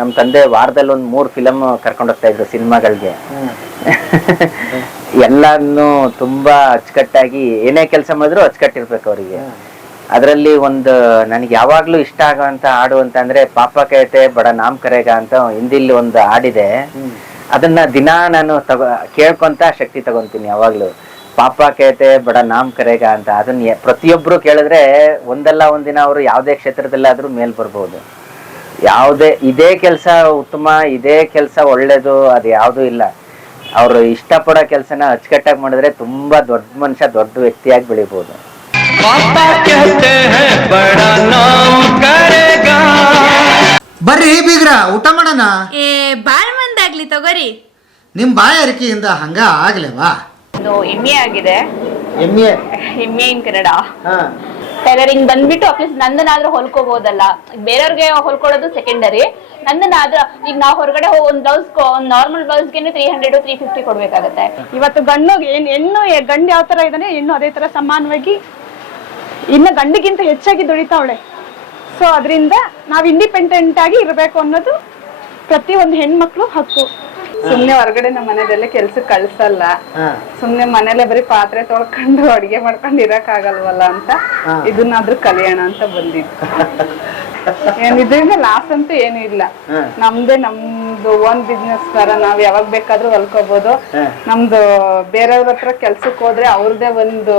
ನಮ್ಮ ತಂದೆ ವಾರದಲ್ಲಿ ಒಂದು ಮೂರು ಫಿಲಮ್ ಕರ್ಕೊಂಡು ಹೋಗ್ತಾ ಇದ್ರು ಸಿನಿಮಾಗಳಿಗೆ. ಎಲ್ಲಾನು ತುಂಬಾ ಅಚ್ಚುಕಟ್ಟಾಗಿ ಏನೇ ಕೆಲಸ ಮಾಡಿದ್ರು ಅಚ್ಚುಕಟ್ಟಿರ್ಬೇಕು ಅವರಿಗೆ. ಅದರಲ್ಲಿ ಒಂದು ನನಗೆ ಯಾವಾಗ್ಲೂ ಇಷ್ಟ ಆಗುವಂತ ಹಾಡು ಅಂತ ಅಂದ್ರೆ ಪಾಪ ಕೇತೆ ಬಡ ನಾಮ್ ಕರೆಗ ಅಂತ ಹಿಂದಿಲ್ಲಿ ಒಂದು ಹಾಡಿದೆ. ಅದನ್ನ ದಿನಾ ನಾನು ತಗೋ ಕೇಳ್ಕೊಂತ ಶಕ್ತಿ ತಗೊಂತೀನಿ ಯಾವಾಗ್ಲೂ. ಪಾಪ ಕೇತೆ ಬಡ ನಾಮ್ ಕರೆಗ ಅಂತ. ಅದನ್ನ ಪ್ರತಿಯೊಬ್ರು ಕೇಳಿದ್ರೆ ಒಂದಲ್ಲ ಒಂದಿನ ಅವರು ಯಾವುದೇ ಕ್ಷೇತ್ರದಲ್ಲಾದ್ರೂ ಮೇಲ್ ಬರ್ಬೋದು. ಯಾವುದೇ ಇದೇ ಕೆಲಸ ಉತ್ತಮ ಇದೇ ಕೆಲಸ ಒಳ್ಳೇದು ಅದು ಯಾವುದೂ ಇಲ್ಲ. ಅವರು ಇಷ್ಟಪಡೋ ಕೆಲಸನ ಅಚ್ಚುಕಟ್ಟಾಗಿ ಮಾಡಿದ್ರೆ ತುಂಬಾ ದೊಡ್ಡ ಮನುಷ್ಯ ದೊಡ್ಡ ವ್ಯಕ್ತಿಯಾಗಿ ಬೆಳಿಬಹುದು ಬರ್ರಿ ಬೀಗ್ರ ಊಟ ಮಾಡೋಣ? ಏ ಬಾಳ್ ಮಂದಾಗ್ಲಿ ತಗೋರಿ. ನಿಮ್ ಬಾಯ ಅರಿಕೆಯಿಂದ ಹಂಗ ಆಗ್ಲೇವಾ? ಎಮ್ಮೆ ಆಗಿದೆ. M A M A in Kannada. Tailoring ಬಂದ್ಬಿಟ್ಟು ಅಟ್ಲೀಸ್ಟ್ ನಂದನಾದ್ರೂ ಹೊಲ್ಕೋಬಹುದಲ್ಲ ಬೇರೆಯವ್ರಿಗೆ ಹೊಲ್ಕೊಳ್ಳೋದು ಸೆಕೆಂಡರಿ ನಂದನಾದ್ರೂ, ಈಗ ನಾವು ಹೊರಗಡೆ ಹೋಗಿ ಒಂದು ಬ್ಲೌಸ್ ಒಂದು ನಾರ್ಮಲ್ ಬ್ಲೌಸ್ಗೆ ತ್ರೀ ಹಂಡ್ರೆಡ್ ತ್ರೀ ಫಿಫ್ಟಿ ಕೊಡ್ಬೇಕಾಗತ್ತೆ. ಇವತ್ತು ಗಂಡು ಏನ್, ಹೆಣ್ಣು ಗಂಡು ಯಾವ ತರ ಇದ್ದಾನೆ ಹೆಣ್ಣು ಅದೇ ತರ ಸಮಾನವಾಗಿ ಇನ್ನು ಗಂಡಿಗಿಂತ ಹೆಚ್ಚಾಗಿ ದುಡಿತಾವಳೆ. ಸೊ ಅದರಿಂದ ನಾವು ಇಂಡಿಪೆಂಡೆಂಟ್ ಆಗಿ ಇರಬೇಕು ಅನ್ನೋದು ಪ್ರತಿ ಒಂದು ಹೆಣ್ಮಕ್ಳು ಹಕ್ಕು. ಸುಮ್ನೆ ಹೊರಗಡೆ ನಮ್ಮ ಮನೆಯಲ್ಲೇ ಕೆಲ್ಸಕ್ಕೆ ಕಳ್ಸಲ್ಲ. ಸುಮ್ನೆ ಮನೇಲೆ ಬರೀ ಪಾತ್ರೆ ತೊಳ್ಕೊಂಡು ಅಡಿಗೆ ಮಾಡ್ಕೊಂಡು ಇರಕ್ ಆಗಲ್ವಲ್ಲ ಅಂತ ಇದನ್ನಾದ್ರೂ ಕಲಿಯೋಣ ಅಂತ ಬಂದಿದ್ದು. ಇದರಿಂದ ಲಾಸ್ ಅಂತೂ ಏನು ಇಲ್ಲ. ನಮ್ದೇ ನಮ್ದು ಓನ್ ಬಿಸ್ನೆಸ್ ತರ ನಾವ್ ಯಾವಾಗ ಬೇಕಾದ್ರೂ ಹೊಲ್ಕೋಬಹುದು ನಮ್ದು ಬೇರೆಯವ್ರ ಹತ್ರ ಕೆಲ್ಸಕ್ಕೆ ಹೋದ್ರೆ ಅವ್ರದೇ ಒಂದು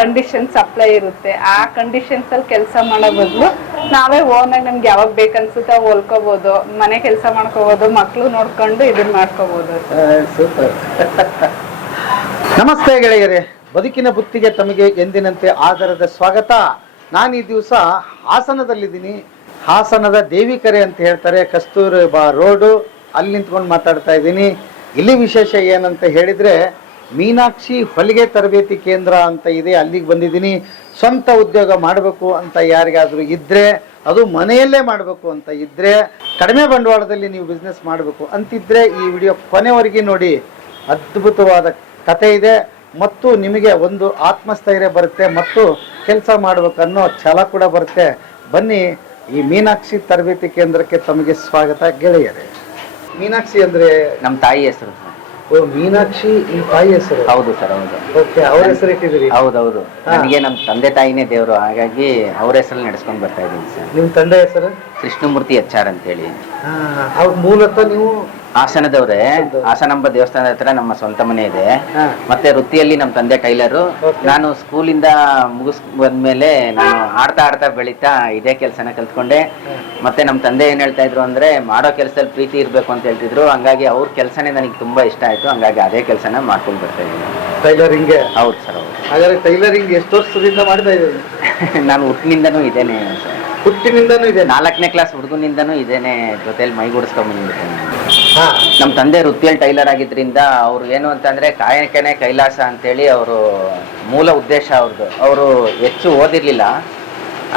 ಕಂಡೀಷನ್ ಸಪ್ಲೈ ಇರುತ್ತೆ. ಆ ಕಂಡೀಷನ್ಸ್ ಅಲ್ಲಿ ಕೆಲಸ ಮಾಡೋ ಬದಲು ನಾವೇ ಓನ್ ಆಗಿ ನಮ್ಗೆ ಯಾವಾಗ ಬೇಕನ್ಸುತ್ತೆ ಹೊಲ್ಕೋಬಹುದು ಮನೆ ಕೆಲಸ ಮಾಡ್ಕೋಬಹುದು ಮಕ್ಳು ನೋಡ್ಕೊಂಡು ಇದನ್ನ ಮಾಡ್ಕೋಬಹುದು ನಮಸ್ತೆ ಗೆಳೆಯರೇ. ಬದುಕಿನ ಬುತ್ತಿಗೆ ತಮಗೆ ಎಂದಿನಂತೆ ಆಧಾರದ ಸ್ವಾಗತ. ನಾನು ಈ ದಿವಸ ಹಾಸನದಲ್ಲಿದ್ದೀನಿ. ಹಾಸನದ ದೇವಿಕರೆ ಅಂತ ಹೇಳ್ತಾರೆ ಕಸ್ತೂರ್ಬಾ ರೋಡು. ಅಲ್ಲಿ ನಿಂತ್ಕೊಂಡು ಮಾತಾಡ್ತಾ ಇದ್ದೀನಿ. ಇಲ್ಲಿ ವಿಶೇಷ ಏನಂತ ಹೇಳಿದ್ರೆ ಮೀನಾಕ್ಷಿ ಹೊಲಿಗೆ ತರಬೇತಿ ಕೇಂದ್ರ ಅಂತ ಇದೆ. ಅಲ್ಲಿಗೆ ಬಂದಿದ್ದೀನಿ. ಸ್ವಂತ ಉದ್ಯೋಗ ಮಾಡಬೇಕು ಅಂತ ಯಾರಿಗಾದರೂ ಇದ್ದರೆ ಅದು ಮನೆಯಲ್ಲೇ ಮಾಡಬೇಕು ಅಂತ ಇದ್ದರೆ ಕಡಿಮೆ ಬಂಡವಾಳದಲ್ಲಿ ನೀವು ಬಿಸ್ನೆಸ್ ಮಾಡಬೇಕು ಅಂತಿದ್ದರೆ ಈ ವಿಡಿಯೋ ಕೊನೆವರೆಗೆ ನೋಡಿ. ಅದ್ಭುತವಾದ ಕತೆ ಇದೆ ಮತ್ತು ನಿಮಗೆ ಒಂದು ಆತ್ಮಸ್ಥೈರ್ಯ ಬರುತ್ತೆ ಮತ್ತು ಕೆಲಸ ಮಾಡಬೇಕನ್ನೋ ಛಲ ಕೂಡ ಬರುತ್ತೆ. ಬನ್ನಿ ಈ ಮೀನಾಕ್ಷಿ ತರಬೇತಿ ಕೇಂದ್ರಕ್ಕೆ ತಮಗೆ ಸ್ವಾಗತ ಗೆಳೆಯರೇ. ಮೀನಾಕ್ಷಿ ಅಂದರೆ ನಮ್ಮ ತಾಯಿ ಹೆಸರು. ಸರ್ ಓ ಮೀನಾಕ್ಷಿ ಈ ತಾಯಿ ಹೆಸರು? ಹೌದು ಸರ್ ಹೌದು. ಓಕೆ ಅವ್ರ ಹೆಸರು ಇಟ್ಟಿದ್ದೀರಿ? ಹೌದೌದು ನನಗೆ ನಮ್ಮ ತಂದೆ ತಾಯಿನೇ ದೇವರು ಹಾಗಾಗಿ ಅವ್ರ ಹೆಸರು ನಡೆಸ್ಕೊಂಡು ಬರ್ತಾ ಇದ್ದೀನಿ ಸರ್. ನಿಮ್ಮ ತಂದೆ ಹೆಸರು? ಕೃಷ್ಣಮೂರ್ತಿ ಎಚ್ ಆರ್ ಅಂತೇಳಿ ಅವ್ರ ಮೂಲತಃ ನೀವು ಹಾಸನದವ್ರೆ ಹಾಸನಂಬ ದೇವಸ್ಥಾನದ ಹತ್ರ ನಮ್ಮ ಸ್ವಂತ ಮನೆ ಇದೆ. ಮತ್ತೆ ವೃತ್ತಿಯಲ್ಲಿ ನಮ್ಮ ತಂದೆ ಟೈಲರು. ನಾನು ಸ್ಕೂಲಿಂದ ಮುಗಿಸ್ ಬಂದ್ಮೇಲೆ ನಾನು ಆಡ್ತಾ ಆಡ್ತಾ ಬೆಳೀತಾ ಇದೇ ಕೆಲಸನ ಕಲ್ತ್ಕೊಂಡೆ. ಮತ್ತೆ ನಮ್ಮ ತಂದೆ ಏನ್ ಹೇಳ್ತಾ ಇದ್ರು ಅಂದ್ರೆ ಮಾಡೋ ಕೆಲಸದಲ್ಲಿ ಪ್ರೀತಿ ಇರ್ಬೇಕು ಅಂತ ಹೇಳ್ತಿದ್ರು. ಹಂಗಾಗಿ ಅವ್ರ ಕೆಲಸನೇ ನನಗೆ ತುಂಬಾ ಇಷ್ಟ ಆಯ್ತು. ಹಂಗಾಗಿ ಅದೇ ಕೆಲಸನ ಮಾಡ್ಕೊಂಡು ಬರ್ತಾ ಇದ್ದೀನಿ. ಟೈಲರಿಂಗ್? ಹೌದು ಸರ್ ಹೌದು. ಹಾಗಾದ್ರೆ ಟೈಲರಿಂಗ್ ಎಷ್ಟು ವರ್ಷದಿಂದ ಮಾಡ್ತಾ ಇದ್ದೀನಿ ನಾನು ಹುಟ್ಟಿನಿಂದನೂ ಇದೇನೆ ಸರ್. ಹುಟ್ಟಿನಿಂದನೂ ಇದೆ ನಾಲ್ಕನೇ ಕ್ಲಾಸ್ ಹುಡುಗನಿಂದನೂ ಇದೇನೆ ಜೊತೆಲಿ ಮೈಗೂಡಿಸ್ಕೊಂಡ್ ಬಂದ್ಬಿಟ್ಟೆ ಹಾ ನಮ್ಮ ತಂದೆ ವೃತ್ತಿಯಲ್ಲಿ ಟೈಲರ್ ಆಗಿದ್ರಿಂದ ಅವರು ಏನು ಅಂತಂದ್ರೆ ಕಾಯಕನೇ ಕೈಲಾಸ ಅಂತೇಳಿ ಅವರು ಮೂಲ ಉದ್ದೇಶ ಅವ್ರದ್ದು ಅವರು ಹೆಚ್ಚು ಓದಿರಲಿಲ್ಲ.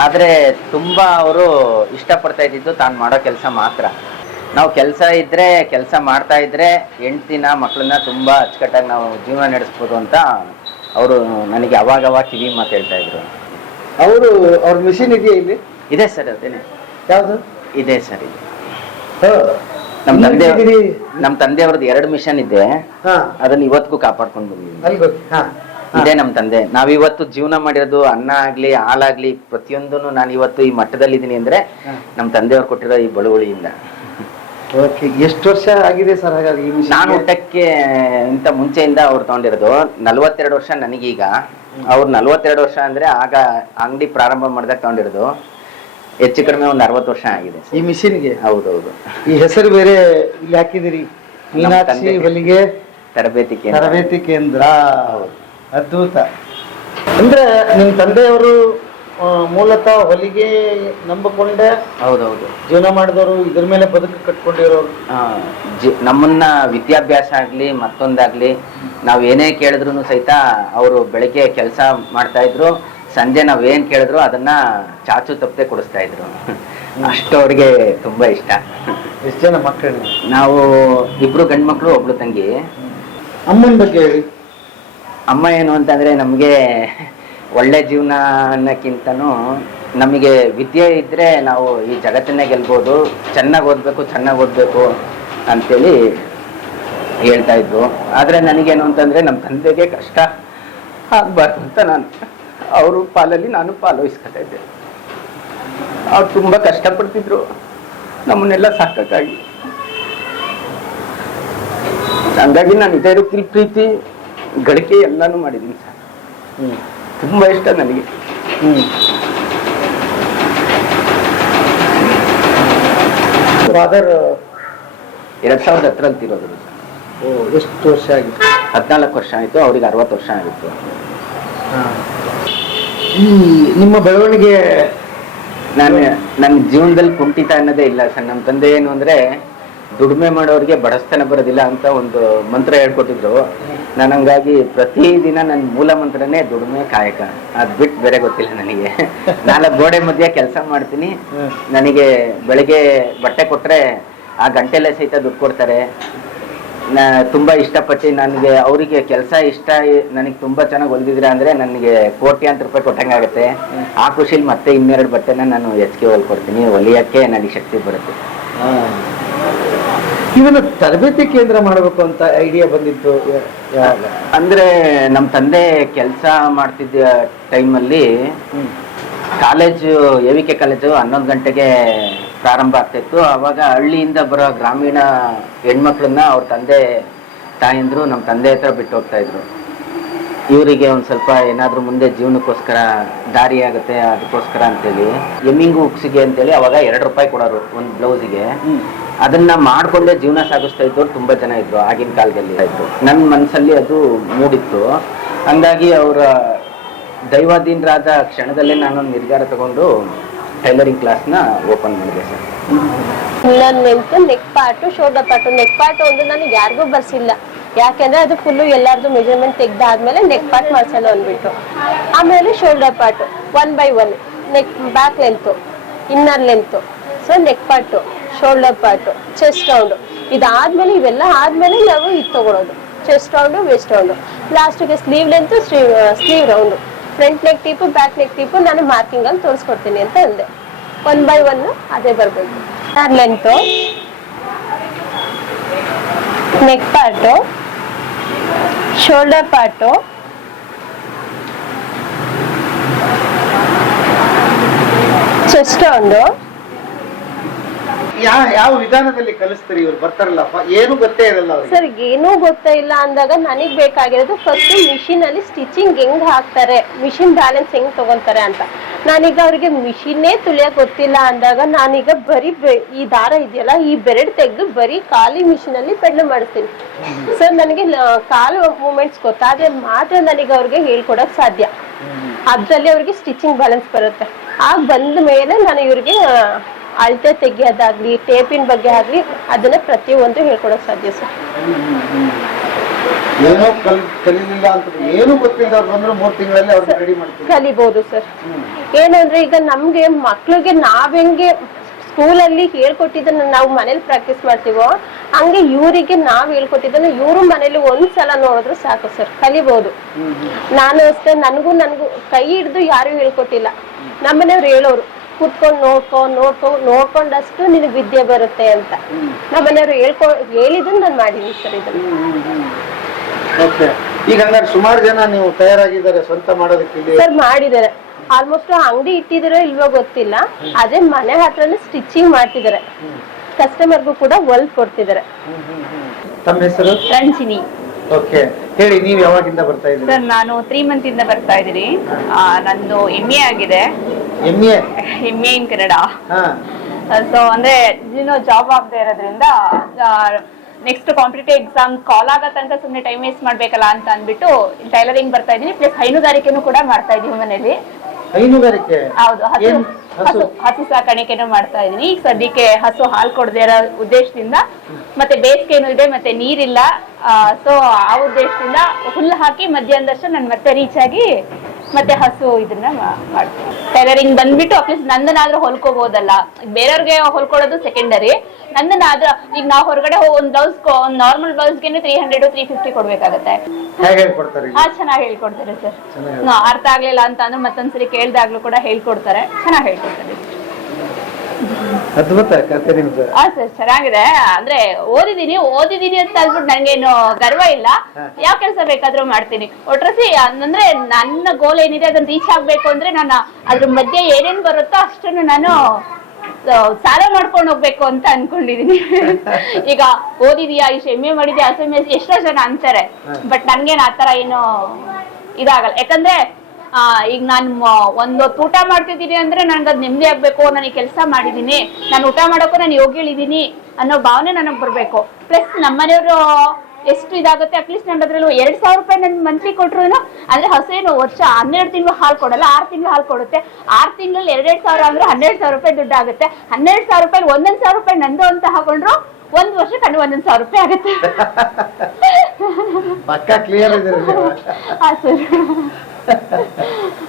ಆದರೆ ತುಂಬ ಅವರು ಇಷ್ಟಪಡ್ತಾ ಇದ್ದಿದ್ದು ತಾನು ಮಾಡೋ ಕೆಲಸ ಮಾತ್ರ. ನಾವು ಕೆಲಸ ಇದ್ರೆ ಕೆಲಸ ಮಾಡ್ತಾ ಇದ್ರೆ ಹೆಂಡ್ತಿನ ಮಕ್ಕಳನ್ನ ತುಂಬ ಅಚ್ಚುಕಟ್ಟಾಗಿ ನಾವು ಜೀವನ ನಡೆಸ್ಬೋದು ಅಂತ ಅವರು ನನಗೆ ಅವಾಗವಾಗ ಅವಾಗ ಕಿವಿ ಮಾತು ಹೇಳ್ತಾ ಇದ್ರು. ಅವರು ಅವ್ರ ಮಿಷಿನ್ ಇದೆಯಾ ಇಲ್ಲಿ? ಇದೆ ಸರ್ ಅದೇನೆ. ಯಾವುದು? ಇದೆ ಸರ್ ಇದೆ. ನಮ್ಮ ತಂದೆ ನಮ್ಮ ತಂದೆಯವ್ರದ್ದು ಎರಡು ಮಿಷನ್ ಇದೆ. ಅದನ್ನ ಇವತ್ತಿಗೂ ಕಾಪಾಡ್ಕೊಂಡು ಬಂದಿದ್ದೀನಿ ಇದೇ ನಮ್ ತಂದೆ. ನಾವಿವತ್ತು ಜೀವನ ಮಾಡಿರೋದು ಅನ್ನ ಆಗ್ಲಿ ಹಾಲಾಗ್ಲಿ ಪ್ರತಿಯೊಂದನ್ನು ನಾನು ಇವತ್ತು ಈ ಮಟ್ಟದಲ್ಲಿ ಇದೀನಿ ಅಂದ್ರೆ ನಮ್ಮ ತಂದೆಯವ್ರು ಕೊಟ್ಟಿರೋ ಈ ಬಳುವಳಿಯಿಂದ. ಎಷ್ಟು ವರ್ಷ ಆಗಿದೆ ಸರ್ ನಾನು ಊಟಕ್ಕೆ ಇಂತ ಮುಂಚೆಯಿಂದ ಅವ್ರು ತಗೊಂಡಿರೋದು. ನಲ್ವತ್ತೆರಡು ವರ್ಷ ನನಗೀಗ. ಅವ್ರು ನಲ್ವತ್ತೆರಡು ವರ್ಷ ಅಂದ್ರೆ ಆಗ ಅಂಗಡಿ ಪ್ರಾರಂಭ ಮಾಡಿದಾಗ ತಗೊಂಡಿರೋದು. ಹೆಚ್ಚು ಕಡಿಮೆ ಒಂದು ಅರವತ್ತು ವರ್ಷ ಆಗಿದೆ ಈ ಮಿಷಿನ್ಗೆ? ಹೌದೌದು. ಈ ಹೆಸರು ಬೇರೆ ಇಲ್ಲಿ ಹಾಕಿದಿರಿ ಮೀನಾಕ್ಷಿ ಹೊಲಿಗೆ ತರಬೇತಿ ಕೇಂದ್ರ. ತರಬೇತಿ ಕೇಂದ್ರ. ಅದ್ಭುತ. ಅಂದ್ರೆ ನಿಮ್ಮ ತಂದೆಯವರು ಮೂಲತಃ ಹೊಲಿಗೆ ನಂಬಿಕೊಂಡೆ? ಹೌದೌದು. ಜೀವನ ಮಾಡಿದವರು ಇದ್ರ ಮೇಲೆ ಬದುಕು ಕಟ್ಕೊಂಡಿರೋರು? ನಮ್ಮನ್ನ ವಿದ್ಯಾಭ್ಯಾಸ ಆಗ್ಲಿ ಮತ್ತೊಂದಾಗ್ಲಿ ನಾವು ಏನೇ ಕೇಳಿದ್ರು ಸಹಿತ ಅವರು ಬೆಳಗ್ಗೆ ಕೆಲಸ ಮಾಡ್ತಾ ಇದ್ರು. ಸಂಜೆ ನಾವು ಏನ್ ಕೇಳಿದ್ರು ಅದನ್ನ ಚಾಚು ತಪ್ಪದೆ ಕೊಡಿಸ್ತಾ ಇದ್ರು. ಅಷ್ಟು ಅವ್ರಿಗೆ ತುಂಬಾ ಇಷ್ಟ. ಎಷ್ಟು ಜನ ಮಕ್ಕಳು? ನಾವು ಇಬ್ರು ಗಂಡ್ಮಕ್ಳು ಒಬ್ಳು ತಂಗಿ. ಅಮ್ಮನ ಬಗ್ಗೆ ಹೇಳಿ. ಅಮ್ಮ ಏನು ಅಂತಂದ್ರೆ ನಮ್ಗೆ ಒಳ್ಳೆ ಜೀವನ ಅನ್ನಕ್ಕಿಂತನೂ ನಮಗೆ ವಿದ್ಯೆ ಇದ್ರೆ ನಾವು ಈ ಜಗತ್ತನ್ನೇ ಗೆಲ್ಬೋದು ಚೆನ್ನಾಗಿ ಓದಬೇಕು ಚೆನ್ನಾಗಿ ಓದಬೇಕು ಅಂತೇಳಿ ಹೇಳ್ತಾ ಇದ್ರು. ಆದರೆ ನನಗೇನು ಅಂತಂದರೆ ನಮ್ಮ ತಂದೆಗೆ ಕಷ್ಟ ಆಗಬಾರ್ದು ಅಂತ ನಾನು. ಅವರು ಪಾಲಲ್ಲಿ ನಾನು ಪಾಲು ವಹಿಸ್ಕೊತಾ ಇದ್ದೆ. ಅವ್ರು ತುಂಬ ಕಷ್ಟಪಡ್ತಿದ್ರು. ನಮ್ಮನ್ನೆಲ್ಲ ಸಾಕಾಗಿ. ಹಂಗಾಗಿ ನಾನು ಇದೇ ರೀತಿ ಪ್ರೀತಿ ಗಳಿಕೆ ಎಲ್ಲಾನು ಮಾಡಿದ್ದೀನಿ ಸರ್. ತುಂಬ ಇಷ್ಟ ನನಗೆ. ಫಾದರ್ ಎರಡ್ ಸಾವಿರದ ಹತ್ತರಲ್ಲಿ ತಿರೋದು ಎಷ್ಟು ವರ್ಷ ಆಗಿತ್ತು ಹದಿನಾಲ್ಕು ವರ್ಷ ಆಯಿತು ಅವ್ರಿಗೆ ಅರವತ್ತು ವರ್ಷ ಆಗಿತ್ತು. ಈ ನಿಮ್ಮ ಬೆಳವಣಿಗೆ ನಾನು ನನ್ನ ಜೀವನದಲ್ಲಿ ಕುಂಠಿತ ಅನ್ನೋದೇ ಇಲ್ಲ ಸರ್. ನಮ್ಮ ತಂದೆ ಏನು ಅಂದರೆ ದುಡಿಮೆ ಮಾಡೋರಿಗೆ ಬಡಸ್ತನ ಬರೋದಿಲ್ಲ ಅಂತ ಒಂದು ಮಂತ್ರ ಹೇಳ್ಕೊಟ್ಟಿದ್ರು. ನಾನು ಹಂಗಾಗಿ ಪ್ರತಿದಿನ ನನ್ನ ಮೂಲ ಮಂತ್ರನೇ ದುಡಿಮೆ ಕಾಯಕ. ಅದು ಬಿಟ್ಟು ಬೇರೆ ಗೊತ್ತಿಲ್ಲ ನನಗೆ. ನಾಲ್ಕು ಗೋಡೆ ಮಧ್ಯೆ ಕೆಲಸ ಮಾಡ್ತೀನಿ. ನನಗೆ ಬೆಳಗ್ಗೆ ಬಟ್ಟೆ ಕೊಟ್ಟರೆ ಆ ಗಂಟೆಲ್ಲೇ ಸಹಿತ ದುಡ್ಡು ಕೊಡ್ತಾರೆ. ನಾ ತುಂಬಾ ಇಷ್ಟಪಟ್ಟು ನನಗೆ ಅವರಿಗೆ ಕೆಲಸ ಇಷ್ಟ ನನಗೆ ತುಂಬ ಚೆನ್ನಾಗಿ ಹೊಂದಿದ್ರೆ ಅಂದರೆ ನನಗೆ ಕೋಟ್ಯಾಂತರ ರೂಪಾಯಿ ಕೊಟ್ಟಂಗಾಗತ್ತೆ. ಆ ಖುಷಿಲಿ ಮತ್ತೆ ಇನ್ನೆರಡು ಬಟ್ಟೆನ ನಾನು ಹೆಚ್ಚಿಗೆ ಹೊಲ್ಕೊಡ್ತೀನಿ. ಹೊಲಿಯೋಕ್ಕೆ ನನಗೆ ಶಕ್ತಿ ಬರುತ್ತೆ. ಇವನು ತರಬೇತಿ ಕೇಂದ್ರ ಮಾಡಬೇಕು ಅಂತ ಐಡಿಯಾ ಬಂದಿತ್ತು. ಅಂದರೆ ನಮ್ಮ ತಂದೆ ಕೆಲಸ ಮಾಡ್ತಿದ್ದ ಟೈಮಲ್ಲಿ. College A V K college ಹನ್ನೊಂದು ಗಂಟೆಗೆ ಪ್ರಾರಂಭ ಆಗ್ತಿತ್ತು. ಆವಾಗ ಹಳ್ಳಿಯಿಂದ ಬರೋ ಗ್ರಾಮೀಣ ಹೆಣ್ಮಕ್ಳನ್ನ ಅವ್ರ ತಂದೆ ತಾಯಂದರು ನಮ್ಮ ತಂದೆ ಹತ್ರ ಬಿಟ್ಟು ಹೋಗ್ತಾ ಇದ್ರು. ಇವರಿಗೆ ಒಂದು ಸ್ವಲ್ಪ ಏನಾದರೂ ಮುಂದೆ ಜೀವನಕ್ಕೋಸ್ಕರ ದಾರಿ ಆಗುತ್ತೆ ಅದಕ್ಕೋಸ್ಕರ ಅಂತೇಳಿ. ಎಮ್ಮಿಂಗು ಉಕ್ಸಿಗೆ ಅಂತೇಳಿ ಅವಾಗ ಎರಡು ರೂಪಾಯಿ ಕೊಡೋರು ಒಂದು ಬ್ಲೌಸಿಗೆ. ಅದನ್ನ ಮಾಡಿಕೊಂಡೇ ಜೀವನ ಸಾಗಿಸ್ತಾ ಇದ್ದವ್ರು ತುಂಬ ಜನ ಇದ್ರು ಆಗಿನ ಕಾಲದಲ್ಲಿ. ಆಯಿತು ನನ್ನ ಮನಸ್ಸಲ್ಲಿ ಅದು ಮೂಡಿತ್ತು. ಹಂಗಾಗಿ ಅವರ ದೈವಾಧೀನರಾದ ಕ್ಷಣದಲ್ಲೇ ನಾನು ನಿರ್ಧಾರ ತಗೊಂಡು ಟೈಲರಿಂಗ್ ಕ್ಲಾಸ್ನ ಓಪನ್ ಮಾಡಿದೆ ಸರ್. ನನ್ನ ನಿಂತು neck part shoulder part neck part ಒಂದು ನನಗೆ ಯಾರಿಗೂ ಬರ್ಸಿಲ್ಲ. ಯಾಕೆಂದ್ರೆ ಅದು ಫುಲ್ಲು ಎಲ್ಲಾರ್ದು ಮೆಜರ್ಮೆಂಟ್ ತೆಗ್ದಾದ್ಮೇಲೆ ನೆಕ್ ಪಾರ್ಟ್ ಮಾಡ್ಸೋಣ ಅಂದ್ಬಿಟ್ಟು. ಆಮೇಲೆ shoulder part one by one neck back length inner length so neck part shoulder part chest round ಇದಾದ್ಮೇಲೆ ಇವೆಲ್ಲ ಆದ್ಮೇಲೆ ನಾವು ಇದು ತಗೊಳೋದು. ಚೆಸ್ಟ್ ರೌಂಡು ವೆಸ್ಟ್ ರೌಂಡು ಲಾಸ್ಟಿಗೆ sleeve length sleeve sleeve round front neck deep back neck deep ನಾನು ಮಾರ್ಕಿಂಗಲ್ಲಿ ತೋರಿಸ್ಕೊಡ್ತೀನಿ ಅಂತ ಅಂದೆ ಒನ್ ಬೈ ಒನ್ ಅದೇ ಬರಬೇಕು length neck part shoulder part chest round ಯಾವ ಯಾವ ವಿಧಾನದಲ್ಲಿ ಕಲಿಸ್ತೀರಿ ಇವ್ರು? ಬರ್ತಾರಲ್ಲ ಏನು ಗೊತ್ತೇ ಇರಲ್ಲ ಅವ್ರಿಗೆ. ಸರ್ ಏನೂ ಗೊತ್ತೇ ಇಲ್ಲ ಅಂದಾಗ ನನಗ್ ಬೇಕಾಗಿರೋದು ಫಸ್ಟ್ ಮಿಷಿನ್ ಅಲ್ಲಿ ಸ್ಟಿಚಿಂಗ್ ಹೆಂಗ್ ಹಾಕ್ತಾರೆ ಮಿಷಿನ್ ಬ್ಯಾಲೆನ್ಸ್ ಹೆಂಗ್ ತಗೊಂತಾರೆ ಅಂತ. ನಾನೀಗ ಅವ್ರಿಗೆ ಮಿಷಿನ್ನೇ ತುಳಿಯಕ್ ಗೊತ್ತಿಲ್ಲ ಅಂದಾಗ ನಾನೀಗ ಬರೀ ಬೆ- ಈ ದಾರ ಇದೆಯಲ್ಲ ಈ ಬೆರಡ್ ತೆಗೆದು ಬರೀ ಖಾಲಿ ಮಿಷಿನ್ ಅಲ್ಲಿ ಪೆಡ್ಲು ಮಾಡ್ತೀನಿ. ಸರ್ ನನಗೆ ಕಾಲು ಮೂಮೆಂಟ್ಸ್ ಗೊತ್ತಾದ್ರೆ ಮಾತ್ರ ನನಗೆ ಅವ್ರಿಗೆ ಹೇಳ್ಕೊಡಕ್ ಸಾಧ್ಯ. ಅದ್ರಲ್ಲಿ ಅವ್ರಿಗೆ ಸ್ಟಿಚಿಂಗ್ ಬ್ಯಾಲೆನ್ಸ್ ಬರುತ್ತೆ. ಆಗ ಬಂದ ಮೇಲೆ ನಾನು ಇವ್ರಿಗೆ ಅಳತೆ ತೆಗಿಯೋದಾಗ್ಲಿ ಟೇಪಿನ ಬಗ್ಗೆ ಆಗ್ಲಿ ಅದನ್ನ ಪ್ರತಿಯೊಂದು ಹೇಳ್ಕೊಡಕ್ ಸಾಧ್ಯ ಸರ್. ಏನೋ ಕಲಿಲಿಲ್ಲ ಅಂತ ಏನು ಗೊತ್ತಿಲ್ಲ ಬಂದ್ರೆ ಮೂರ್ ತಿಂಗಳಲ್ಲಿ ಅವ್ರಿಗೆ ರೆಡಿ ಮಾಡ್ತೀವಿ. ಕಲಿಬಹುದು ಸರ್. ಏನಂದ್ರೆ ಈಗ ನಮ್ಗೆ ಮಕ್ಳಿಗೆ ನಾವ್ ಹೆಂಗೆ ಸ್ಕೂಲಲ್ಲಿ ಹೇಳ್ಕೊಟ್ಟಿದ್ದನ್ನ ನಾವು ಮನೇಲಿ ಪ್ರಾಕ್ಟೀಸ್ ಮಾಡ್ತೀವೋ ಹಂಗೆ ಇವರಿಗೆ ನಾವ್ ಹೇಳ್ಕೊಟ್ಟಿದ್ದನ್ನ ಇವರು ಮನೇಲಿ ಒಂದ್ಸಲ ನೋಡಿದ್ರೆ ಸಾಕು ಸರ್ ಕಲಿಬಹುದು ನಾನು ಅಷ್ಟೇ ನನಗೂ ನನಗೂ ಕೈ ಹಿಡ್ದು ಯಾರು ಹೇಳ್ಕೊಟ್ಟಿಲ್ಲ. ನಮ್ಮನೆಯವ್ರು ಹೇಳೋರು ಕೂತ್ಕೊಂಡು ನೋಡ್ಕೊ ನೋಡ್ಕೊ ನೋಡ್ಕೊಂಡಷ್ಟು ನಿನಗೆ ವಿದ್ಯೆ ಬರುತ್ತೆ ಅಂತ. ನಮ್ಮನೆಯವ್ರು ಹೇಳ್ಕೊ ಹೇಳಿದ್ದನ್ನ ನಾನು ಮಾಡಿದೀನಿ ಸರ್ ಇದನ್ನ ಓಕೆ ಈಗ ಹಂಗಾರೆ ಸುಮಾರು ಜನ ನೀವು ತಯಾರಾಗಿದ್ದಾರೆ ಸ್ವಂತ ಮಾಡೋದಕ್ಕೆ ಇಲ್ಲಿ? ಸರ್ ಮಾಡಿದ್ದಾರೆ. ಆಲ್ಮೋಸ್ಟ್ ಅಂಗಡಿ ಇಟ್ಟಿದಿರೋ ಇಲ್ವೋ ಗೊತ್ತಿಲ್ಲ. ಅದೇ ಮನೆ ಹತ್ರನೇ ಸ್ಟಿಚಿಂಗ್ ಮಾಡ್ತಿದ್ದಾರೆ. ಕಸ್ಟಮರ್ಗೂ ಕೂಡ ಹೊಲ್ದ್ ಕೊಡ್ತಿದ್ದಾರೆ. ತಮ್ಮ ಹೆಸರು? ರಂಜಿನಿ. ಓಕೆ ಹೇಳಿ ನೀವು ಯಾವಾಗಿಂದ ಬರ್ತಾ ಇದ್ದೀರಿ? ಸರ್ ನಾನು ತ್ರೀ ಮಂತ್ ಇಂದ ಬರ್ತಾ ಇದ್ದೀನಿ. ಆ, ನಂದು ಎಂ ಎ ಆಗಿದೆ. M A M A in Kannada ಹಾ. ಸೊ ಅಂದ್ರೆ ಇನ್ನೂ ಜಾಬ್ ಆಗದೆ ಇರೋದ್ರಿಂದ ನೆಕ್ಸ್ಟ್ ಕಾಂಪಿಟೇಟಿವ್ ಎಕ್ಸಾಮ್ ಕಾಲ್ ಆಗೋ ತನಕ ಸುಮ್ಮನೆ ಟೈಮ್ ವೇಸ್ಟ್ ಮಾಡ್ಬೇಕಲ್ಲ ಅಂತ ಅಂದ್ಬಿಟ್ಟು ಟೈಲರಿಂಗ್ ಬರ್ತಾ ಇದ್ದೀನಿ. ಪ್ಲಸ್ ಹೈನುಗಾರಿಕೆನೂ ಕೂಡ ಮಾಡ್ತಾ ಇದೀವಿ ಮನೇಲಿ ಹೈನುಗಾರಿಕೆ ಹೌದು ಹಸು ಏನ್ ಹಸು? ಹಸು ಹಸು ಸಾಕಾಣಿಕೆನೂ ಮಾಡ್ತಾ ಇದೀನಿ ಈಗ ಸದ್ಯಕ್ಕೆ ಹಸು ಹಾಲು ಕೊಡದೇ ಇರೋ ಉದ್ದೇಶದಿಂದ ಮತ್ತೆ ಬೇಸಿಗೆನೂ ಇದೆ ಮತ್ತೆ ನೀರಿಲ್ಲ. ಸೊ ಆ ಉದ್ದೇಶದಿಂದ ಹುಲ್ಲು ಹಾಕಿ ಮಧ್ಯಾಹ್ನದಷ್ಟು ನಾನು ಮತ್ತೆ ರೀಚ್ ಆಗಿ ಮತ್ತೆ ಹಸು ಇದನ್ನ ಮಾಡ್ತೀನಿ ಟೈಲರಿಂಗ್ ಬಂದ್ಬಿಟ್ಟು ಅಟ್ಲೀಸ್ಟ್ ನಂದನಾದ್ರೂ ಹೊಲ್ಕೋಬಹುದಲ್ಲ ಬೇರೆಯವ್ರಿಗೆ ಹೊಲ್ಕೊಳ್ಳೋದು ಸೆಕೆಂಡರಿ ನಂದನಾದ್ರೂ ಈಗ ನಾವು ಹೊರಗಡೆ ಹೋಗಿ ಒಂದು ಬ್ಲೌಸ್ ಒಂದು ನಾರ್ಮಲ್ ಬ್ಲೌಸ್ಗೆ ತ್ರೀ ಹಂಡ್ರೆಡ್ ತ್ರೀ ಫಿಫ್ಟಿ ಕೊಡ್ಬೇಕಾಗತ್ತೆ. ಹಾ ಚೆನ್ನಾಗಿ ಹೇಳ್ಕೊಡ್ತಾರೆ ಸರ್. ಅರ್ಥ ಆಗ್ಲಿಲ್ಲ ಅಂತ ಅಂದ್ರೆ ಮತ್ತೊಂದ್ಸರಿ ಕೇಳ್ದಾಗ್ಲೂ ಕೂಡ ಹೇಳ್ಕೊಡ್ತಾರೆ. ಚೆನ್ನಾಗಿ ಹೇಳ್ಕೊಡ್ತಾರೆ. ಅದ್ಭುತ ಕತೆ ನಿಮ್ದು. ಹಾ ಸರ್ ಚೆನ್ನಾಗಿದೆ. ಅಂದ್ರೆ ಓದಿದೀನಿ ಓದಿದೀನಿ ಅಂತ ಅಂದ್ಬಿಟ್ಟು ನಂಗೇನು ಗರ್ವ ಇಲ್ಲ. ಯಾವ ಕೆಲಸ ಬೇಕಾದ್ರೂ ಮಾಡ್ತೀನಿ. ಒಟ್ರಸಿ ಅಂದ್ರೆ ನನ್ನ ಗೋಲ್ ಏನಿದೆ ಅದನ್ನ ರೀಚ್ ಆಗ್ಬೇಕು ಅಂದ್ರೆ ನಾನು ಅದ್ರ ಮಧ್ಯೆ ಏನೇನ್ ಬರುತ್ತೋ ಅಷ್ಟನ್ನು ನಾನು ಸಾಲ ಮಾಡ್ಕೊಂಡು ಹೋಗ್ಬೇಕು ಅಂತ ಅನ್ಕೊಂಡಿದೀನಿ. ಈಗ ಓದಿದ್ಯಾ ಇಷ್ಟು ಎಂ ಎ ಮಾಡಿದ್ಯಾ ಎಸ್ ಎಂ ಎಸ್ ಎಷ್ಟೋ ಜನ ಅಂತಾರೆ ಬಟ್ ನನ್ಗೇನ್ ಆತರ ಏನು ಇದಾಗಲ್ಲ. ಯಾಕಂದ್ರೆ ಈಗ ನಾನು ಒಂದು ಊಟ ಮಾಡ್ತಿದ್ದೀನಿ ಅಂದ್ರೆ ನನ್ಗೆ ಅದ್ ನೆಮ್ಮದಿ ಆಗ್ಬೇಕು ನನಗೆ ಕೆಲಸ ಮಾಡಿದೀನಿ. ನಾನು ಊಟ ಮಾಡೋಕ್ಕೂ ನಾನು ಯೋಗಿಳಿದೀನಿ ಅನ್ನೋ ಭಾವನೆ ನನಗೆ ಬರ್ಬೇಕು. ಪ್ಲಸ್ ನಮ್ಮನೆಯವರು ಎಷ್ಟು ಇದಾಗುತ್ತೆ ಅಟ್ಲೀಸ್ಟ್ ನಾನು ಅದ್ರಲ್ಲಿ ಎರಡ್ ಸಾವಿರ ರೂಪಾಯಿ ನನ್ ಮಂತ್ಲಿ ಕೊಟ್ರು ಅಂದ್ರೆ ಹಸೇನು ವರ್ಷ ಹನ್ನೆರಡು ತಿಂಗಳು ಹಾಲು ಕೊಡಲ್ಲ ಆರು ತಿಂಗಳು ಹಾಲು ಕೊಡುತ್ತೆ. ಆರು ತಿಂಗಳಲ್ಲಿ ಎರಡೆರಡು ಸಾವಿರ ಅಂದ್ರೆ ಹನ್ನೆರಡು ಸಾವಿರ ರೂಪಾಯಿ ದುಡ್ಡು ಆಗುತ್ತೆ. ಹನ್ನೆರಡು ಸಾವಿರ ರೂಪಾಯಿ ಒಂದೊಂದ್ ಸಾವಿರ ರೂಪಾಯಿ ನಂದು ಅಂತ ಹಾಕೊಂಡ್ರು ಒಂದ್ ವರ್ಷ ಕಂಡು ಒಂದೊಂದ್ ಸಾವಿರ ರೂಪಾಯಿ ಆಗುತ್ತೆ. ಪಕ್ಕ ಕ್ಲಿಯರ್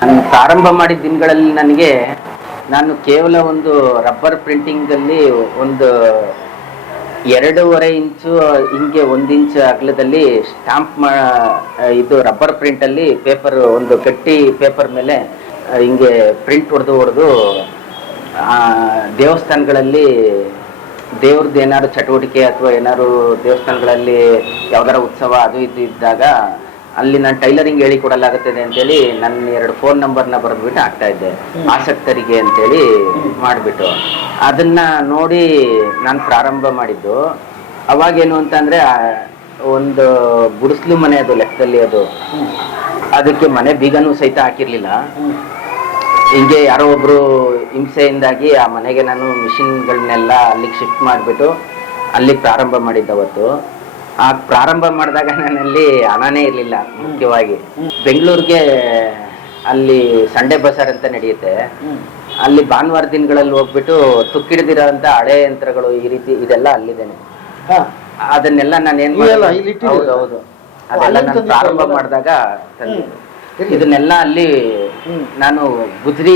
ನಾನು ಪ್ರಾರಂಭ ಮಾಡಿದ ದಿನಗಳಲ್ಲಿ ನನಗೆ ನಾನು ಕೇವಲ ಒಂದು ರಬ್ಬರ್ ಪ್ರಿಂಟಿಂಗ್ ಅಲ್ಲಿ ಒಂದು ಎರಡೂವರೆ ಇಂಚು, ಹಿಂಗೆ ಒಂದು ಇಂಚು ಅಗಲದಲ್ಲಿ ಸ್ಟಾಂಪ್ ಮಾ, ಇದು ರಬ್ಬರ್ ಪ್ರಿಂಟ್ ಅಲ್ಲಿ ಪೇಪರ್, ಒಂದು ಗಟ್ಟಿ ಪೇಪರ್ ಮೇಲೆ ಹಿಂಗೆ ಪ್ರಿಂಟ್ ಹೊಡೆದು ಹೊಡೆದು ದೇವಸ್ಥಾನಗಳಲ್ಲಿ ದೇವ್ರದ್ದು ಏನಾದ್ರು ಚಟುವಟಿಕೆ ಅಥವಾ ಏನಾದ್ರು ದೇವಸ್ಥಾನಗಳಲ್ಲಿ ಯಾವ್ದಾರ ಉತ್ಸವ ಅದು ಇದು ಇದ್ದಾಗ ಅಲ್ಲಿ ನಾನು ಟೈಲರಿಂಗ್ ಹೇಳಿ ಕೊಡಲಾಗುತ್ತದೆ ಅಂತೇಳಿ ನನ್ನ ಎರಡು ಫೋನ್ ನಂಬರ್ನ ಬರೆದ್ಬಿಟ್ಟು ಆಗ್ತಾ ಇದ್ದೆ. ಆಸಕ್ತರಿಗೆ ಅಂತೇಳಿ ಮಾಡಿಬಿಟ್ಟು. ಅದನ್ನ ನೋಡಿ ನಾನು ಪ್ರಾರಂಭ ಮಾಡಿದ್ದು. ಅವಾಗೇನು ಅಂತಂದರೆ ಒಂದು ಗುಡಿಸ್ಲು ಮನೆ ಅದು ಲೆಕ್ಕದಲ್ಲಿ ಅದು. ಅದಕ್ಕೆ ಮನೆ ಬೀಗನೂ ಸಹಿತ ಹಾಕಿರಲಿಲ್ಲ. ಹಿಂಗೆ ಯಾರೋ ಒಬ್ರು ಹಿಂಸೆಯಿಂದಾಗಿ ಆ ಮನೆಗೆ ನಾನು ಮಿಷಿನ್ಗಳನ್ನೆಲ್ಲ ಅಲ್ಲಿಗೆ ಶಿಫ್ಟ್ ಮಾಡಿಬಿಟ್ಟು ಅಲ್ಲಿ ಪ್ರಾರಂಭ ಮಾಡಿದ್ದೆ ಅವತ್ತು ಆ ಪ್ರಾರಂಭ ಮಾಡಿದಾಗ ನನ್ನಲ್ಲಿ ಹಣನೇ ಇರಲಿಲ್ಲ ಮುಖ್ಯವಾಗಿ. ಬೆಂಗಳೂರಿಗೆ ಅಲ್ಲಿ ಸಂಡೇ ಬಸಾರ್ ಅಂತ ನಡೆಯುತ್ತೆ. ಅಲ್ಲಿ ಭಾನುವಾರ ದಿನಗಳಲ್ಲಿ ಹೋಗ್ಬಿಟ್ಟು ತುಕ್ಕಿಡ್ದಿರೋಂತ ಹಳೆ ಯಂತ್ರಗಳು ಈ ರೀತಿ ಇದೆಲ್ಲ ಅಲ್ಲಿದ್ದೇನೆ. ಅದನ್ನೆಲ್ಲ ನಾನು ಏನ್? ಹೌದು ಹೌದು. ಅದೆಲ್ಲ ನಾನು ಪ್ರಾರಂಭ? ಮಾಡಿದಾಗ ತಂದಿದ್ದು. ಇದನ್ನೆಲ್ಲ ಅಲ್ಲಿ ನಾನು ಗುಜ್ರಿ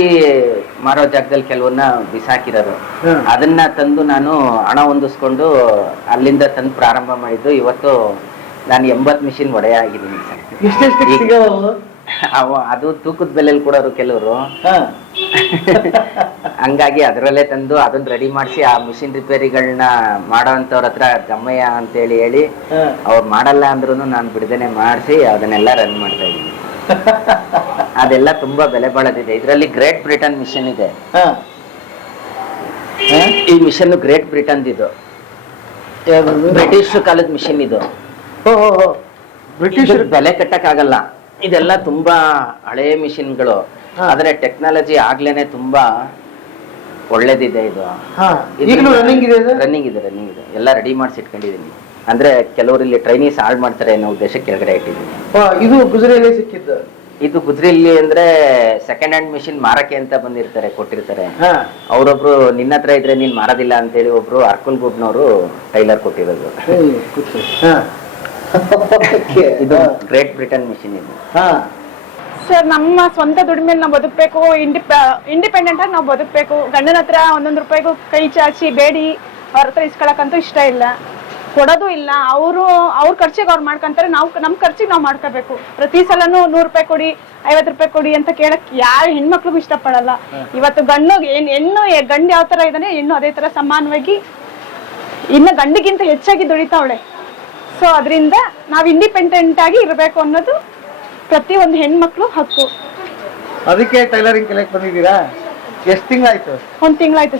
ಮಾರೋ ಜಾಗದಲ್ಲಿ ಕೆಲವನ್ನ ಬಿಸಾಕಿರೋದು. ಅದನ್ನ ತಂದು ನಾನು ಹಣ ಹೊಂದಿಸ್ಕೊಂಡು ಅಲ್ಲಿಂದ ತಂದು ಪ್ರಾರಂಭ ಮಾಡಿದ್ದು ಇವತ್ತು ನಾನು ಎಂಬತ್ ಮಿಷಿನ್ ಒಡೆಯ ಆಗಿದ್ದೀನಿ ಅವ? ಅದು ತೂಕದ ಬೆಲೆಯಲ್ಲಿ ಕೊಡೋರು ಕೆಲವರು. ಹಂಗಾಗಿ ಅದರಲ್ಲೇ ತಂದು ಅದನ್ನ ರೆಡಿ ಮಾಡಿಸಿ ಆ ಮಿಷಿನ್ ರಿಪೇರಿಗಳನ್ನ ಮಾಡೋಂಥವ್ರ ಹತ್ರ ಗಮ್ಮಯ್ಯ ಅಂತೇಳಿ ಹೇಳಿ ಹೇಳಿ ಅವ್ರು ಮಾಡಲ್ಲ ಅಂದ್ರೂ ನಾನು ಬಿಡದೇನೆ ಮಾಡಿಸಿ ಅದನ್ನೆಲ್ಲ ರನ್ ಮಾಡ್ತಾ ಇದ್ದೀನಿ. ಅದೆಲ್ಲ ತುಂಬಾ ಬೆಲೆ ಬಾಳದಿದೆ. ಇದರಲ್ಲಿ ಗ್ರೇಟ್ ಬ್ರಿಟನ್ ಮಿಷನ್ ಇದೆ. ಹಾ. ಈ ಮಿಷನ್ ಗ್ರೇಟ್ ಬ್ರಿಟನ್ ಇದು? ಬ್ರಿಟಿಷ್ ಕಾಲದ ಮಿಷನ್ ಇದು. ಬ್ರಿಟಿಷ್ ಬೆಲೆ ಬೆಲೆ ಕಟ್ಟಕ್ಕಾಗಲ್ಲ. ಇದೆಲ್ಲ ತುಂಬಾ ಹಳೆಯ ಮಿಷಿನ್ಗಳು. ಆದ್ರೆ ಟೆಕ್ನಾಲಜಿ ಆಗ್ಲೇನೆ ತುಂಬಾ ಒಳ್ಳೇದಿದೆ ಇದು. ರನ್ನಿಂಗ್ ಇದೆ ಇದು? ರನ್ನಿಂಗ್ ಇದೆ ರನ್ನಿಂಗ್ ಇದೆ. ಎಲ್ಲ ರೆಡಿ ಮಾಡಿಸಿ ಇಟ್ಕೊಂಡಿದ್ದೀನಿ ಅಂದ್ರೆ ಕೆಲವರು ಇಲ್ಲಿ ಟ್ರೈನೀಸ್ ಹಾಳು ಮಾಡ್ತಾರೆ ಅನ್ನೋ ಉದ್ದೇಶ ಕೆಳಗಡೆ ಇಟ್ಟಿದ್ದೀನಿ. ಇದು ಗುಜರಿಯಲ್ಲಿ ಸಿಕ್ಕಿದ್ದು. ಇದು ಗುಜ್ರಿಲ್ಲಿ ಅಂದ್ರೆ ಸೆಕೆಂಡ್ ಹ್ಯಾಂಡ್ ಮಿಷಿನ್ ಮಾರಕ್ಕೆ ಅಂತ ಬಂದಿರ್ತಾರೆ ಕೊಟ್ಟಿರ್ತಾರೆ. ಹಾ. ಅವ್ರೊಬ್ರು ನಿನ್ನ ಹತ್ರ ಇದ್ರೆ ನೀನ್ ಮಾರೋದಿಲ್ಲ ಅಂತೇಳಿ ಒಬ್ರು ಅರ್ಕುಲ್ ಗುಬ್ನವರು ಟೈಲರ್ ಕೊಟ್ಟಿರೋದು. ಇದು ಗ್ರೇಟ್ ಬ್ರಿಟನ್ ಮಿಷಿನ್ ಇದು. ಹಾ. ಸರ್ ನಮ್ಮ ಸ್ವಂತ ದುಡಿಮೆ ನಾವು ಬದುಕಬೇಕು ಇಂಡಿಪ ಇಂಡಿಪೆಂಡೆಂಟ್ ಆಗಿ ನಾವು ಬದುಕಬೇಕು. ಗಂಡನ ಹತ್ರ ಒಂದೊಂದು ರೂಪಾಯಿಗೂ ಕೈ ಚಾಚಿ ಬೇಡಿ ಅವ್ರ ಹತ್ರ ಇಸ್ಕೊಳಕಂತೂ ಇಷ್ಟ ಇಲ್ಲ. ಕೊಡೋದು ಇಲ್ಲ ಅವರು ಅವ್ರ ಖರ್ಚಿಗೆ ಅವ್ರು ಮಾಡ್ಕೊಂತಾರೆ ನಾವು ನಮ್ಮ ಖರ್ಚಿಗೆ ನಾವು ಮಾಡ್ಕೋಬೇಕು. ಪ್ರತಿ ಸಲನು ನೂರು ರೂಪಾಯಿ ಕೊಡಿ ಐವತ್ತು ರೂಪಾಯಿ ಕೊಡಿ ಅಂತ ಕೇಳಕ್ ಯಾರು ಹೆಣ್ಮಕ್ಳಿಗೂ ಇಷ್ಟಪಡಲ್ಲ. ಇವತ್ತು ಗಂಡು ಏನ್ ಹೆಣ್ಣು ಗಂಡು ಯಾವ ತರ ಇದಾನೆ ಹೆಣ್ಣು ಅದೇ ತರ ಸಮಾನವಾಗಿ ಇನ್ನು ಗಂಡಿಗಿಂತ ಹೆಚ್ಚಾಗಿ ದುಡಿತಾವಳೆ. ಸೊ ಅದರಿಂದ ನಾವು ಇಂಡಿಪೆಂಡೆಂಟ್ ಆಗಿ ಇರಬೇಕು ಅನ್ನೋದು ಪ್ರತಿ ಒಂದು ಹೆಣ್ಮಕ್ಳು ಹಕ್ಕು. ಅದಕ್ಕೆ ಟೈಲರಿಂಗ್ ಕಲಿಯಕ್ ಬಂದಿದ್ದೀರಾ? ಎಷ್ಟು ತಿಂಗಳಾಯ್ತು ಒಂದು ತಿಂಗಳಾಯ್ತು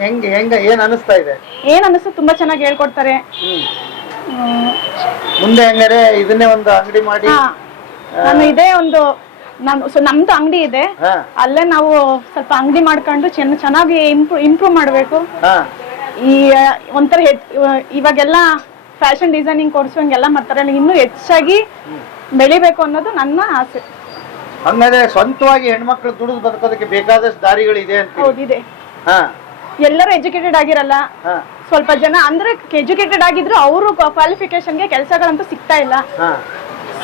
ಹೆಂಗೆ ಹೆಂಗ ಏನ್ ಅನಿಸ್ತಾ ಇದೆ? ಏನ್ ಅನಿಸ್ತು ತುಂಬಾ ಚೆನ್ನಾಗಿ ಹೇಳ್ಕೊಡ್ತಾರೆ. ಮುಂದೆ ಹೆಂಗಾರೆ ಇದನ್ನೇ ಒಂದು ಅಂಗಡಿ ಮಾಡಿ. ಹಾ. ನಾನು ಇದೇ ಒಂದು ನಾನು ನಮ್ದು ಅಂಗಡಿ ಇದೆ. ಹಾ. ಅಲ್ಲೇ ನಾವು ಸ್ವಲ್ಪ ಅಂಗಡಿ ಮಾಡ್ಕೊಂಡು ಚೆನ್ನ ಚೆನ್ನಾಗಿ ಇಂಪ್ರೂವ್ ಇಂಪ್ರೂವ್ ಮಾಡಬೇಕು. ಹಾ. ಈ ಆ, ಒಂಥರ ಹೆಚ್- ಇವಾಗೆಲ್ಲ ಫ್ಯಾಷನ್ ಡಿಸೈನಿಂಗ್ ಕೋರ್ಸ್ ಹಂಗೆಲ್ಲ ಮಾಡ್ತಾರೆ. ಇನ್ನೂ ಹೆಚ್ಚಾಗಿ ಬೆಳಿಬೇಕು ಅನ್ನೋದು ನನ್ನ ಆಸೆ. ಹಂಗಾದ್ರೆ ಸ್ವಂತವಾಗಿ ಹೆಣ್ಮಕ್ಳು ದುಡಿದು ಬದುಕೋದಕ್ಕೆ ಬೇಕಾದಷ್ಟು ದಾರಿಗಳಿದೆ ಅಂತ ಹೌದಿದೆ ಎಲ್ಲರೂ ಎಜುಕೇಟೆಡ್ ಆಗಿರಲ್ಲ. ಸ್ವಲ್ಪ ಜನ ಅಂದ್ರೆ ಎಜುಕೇಟೆಡ್ ಆಗಿದ್ರು ಅವರು ಕ್ವಾಲಿಫಿಕೇಶನ್ಗೆ ಕೆಲಸಗಳಂತೂ ಸಿಗ್ತಾ ಇಲ್ಲ.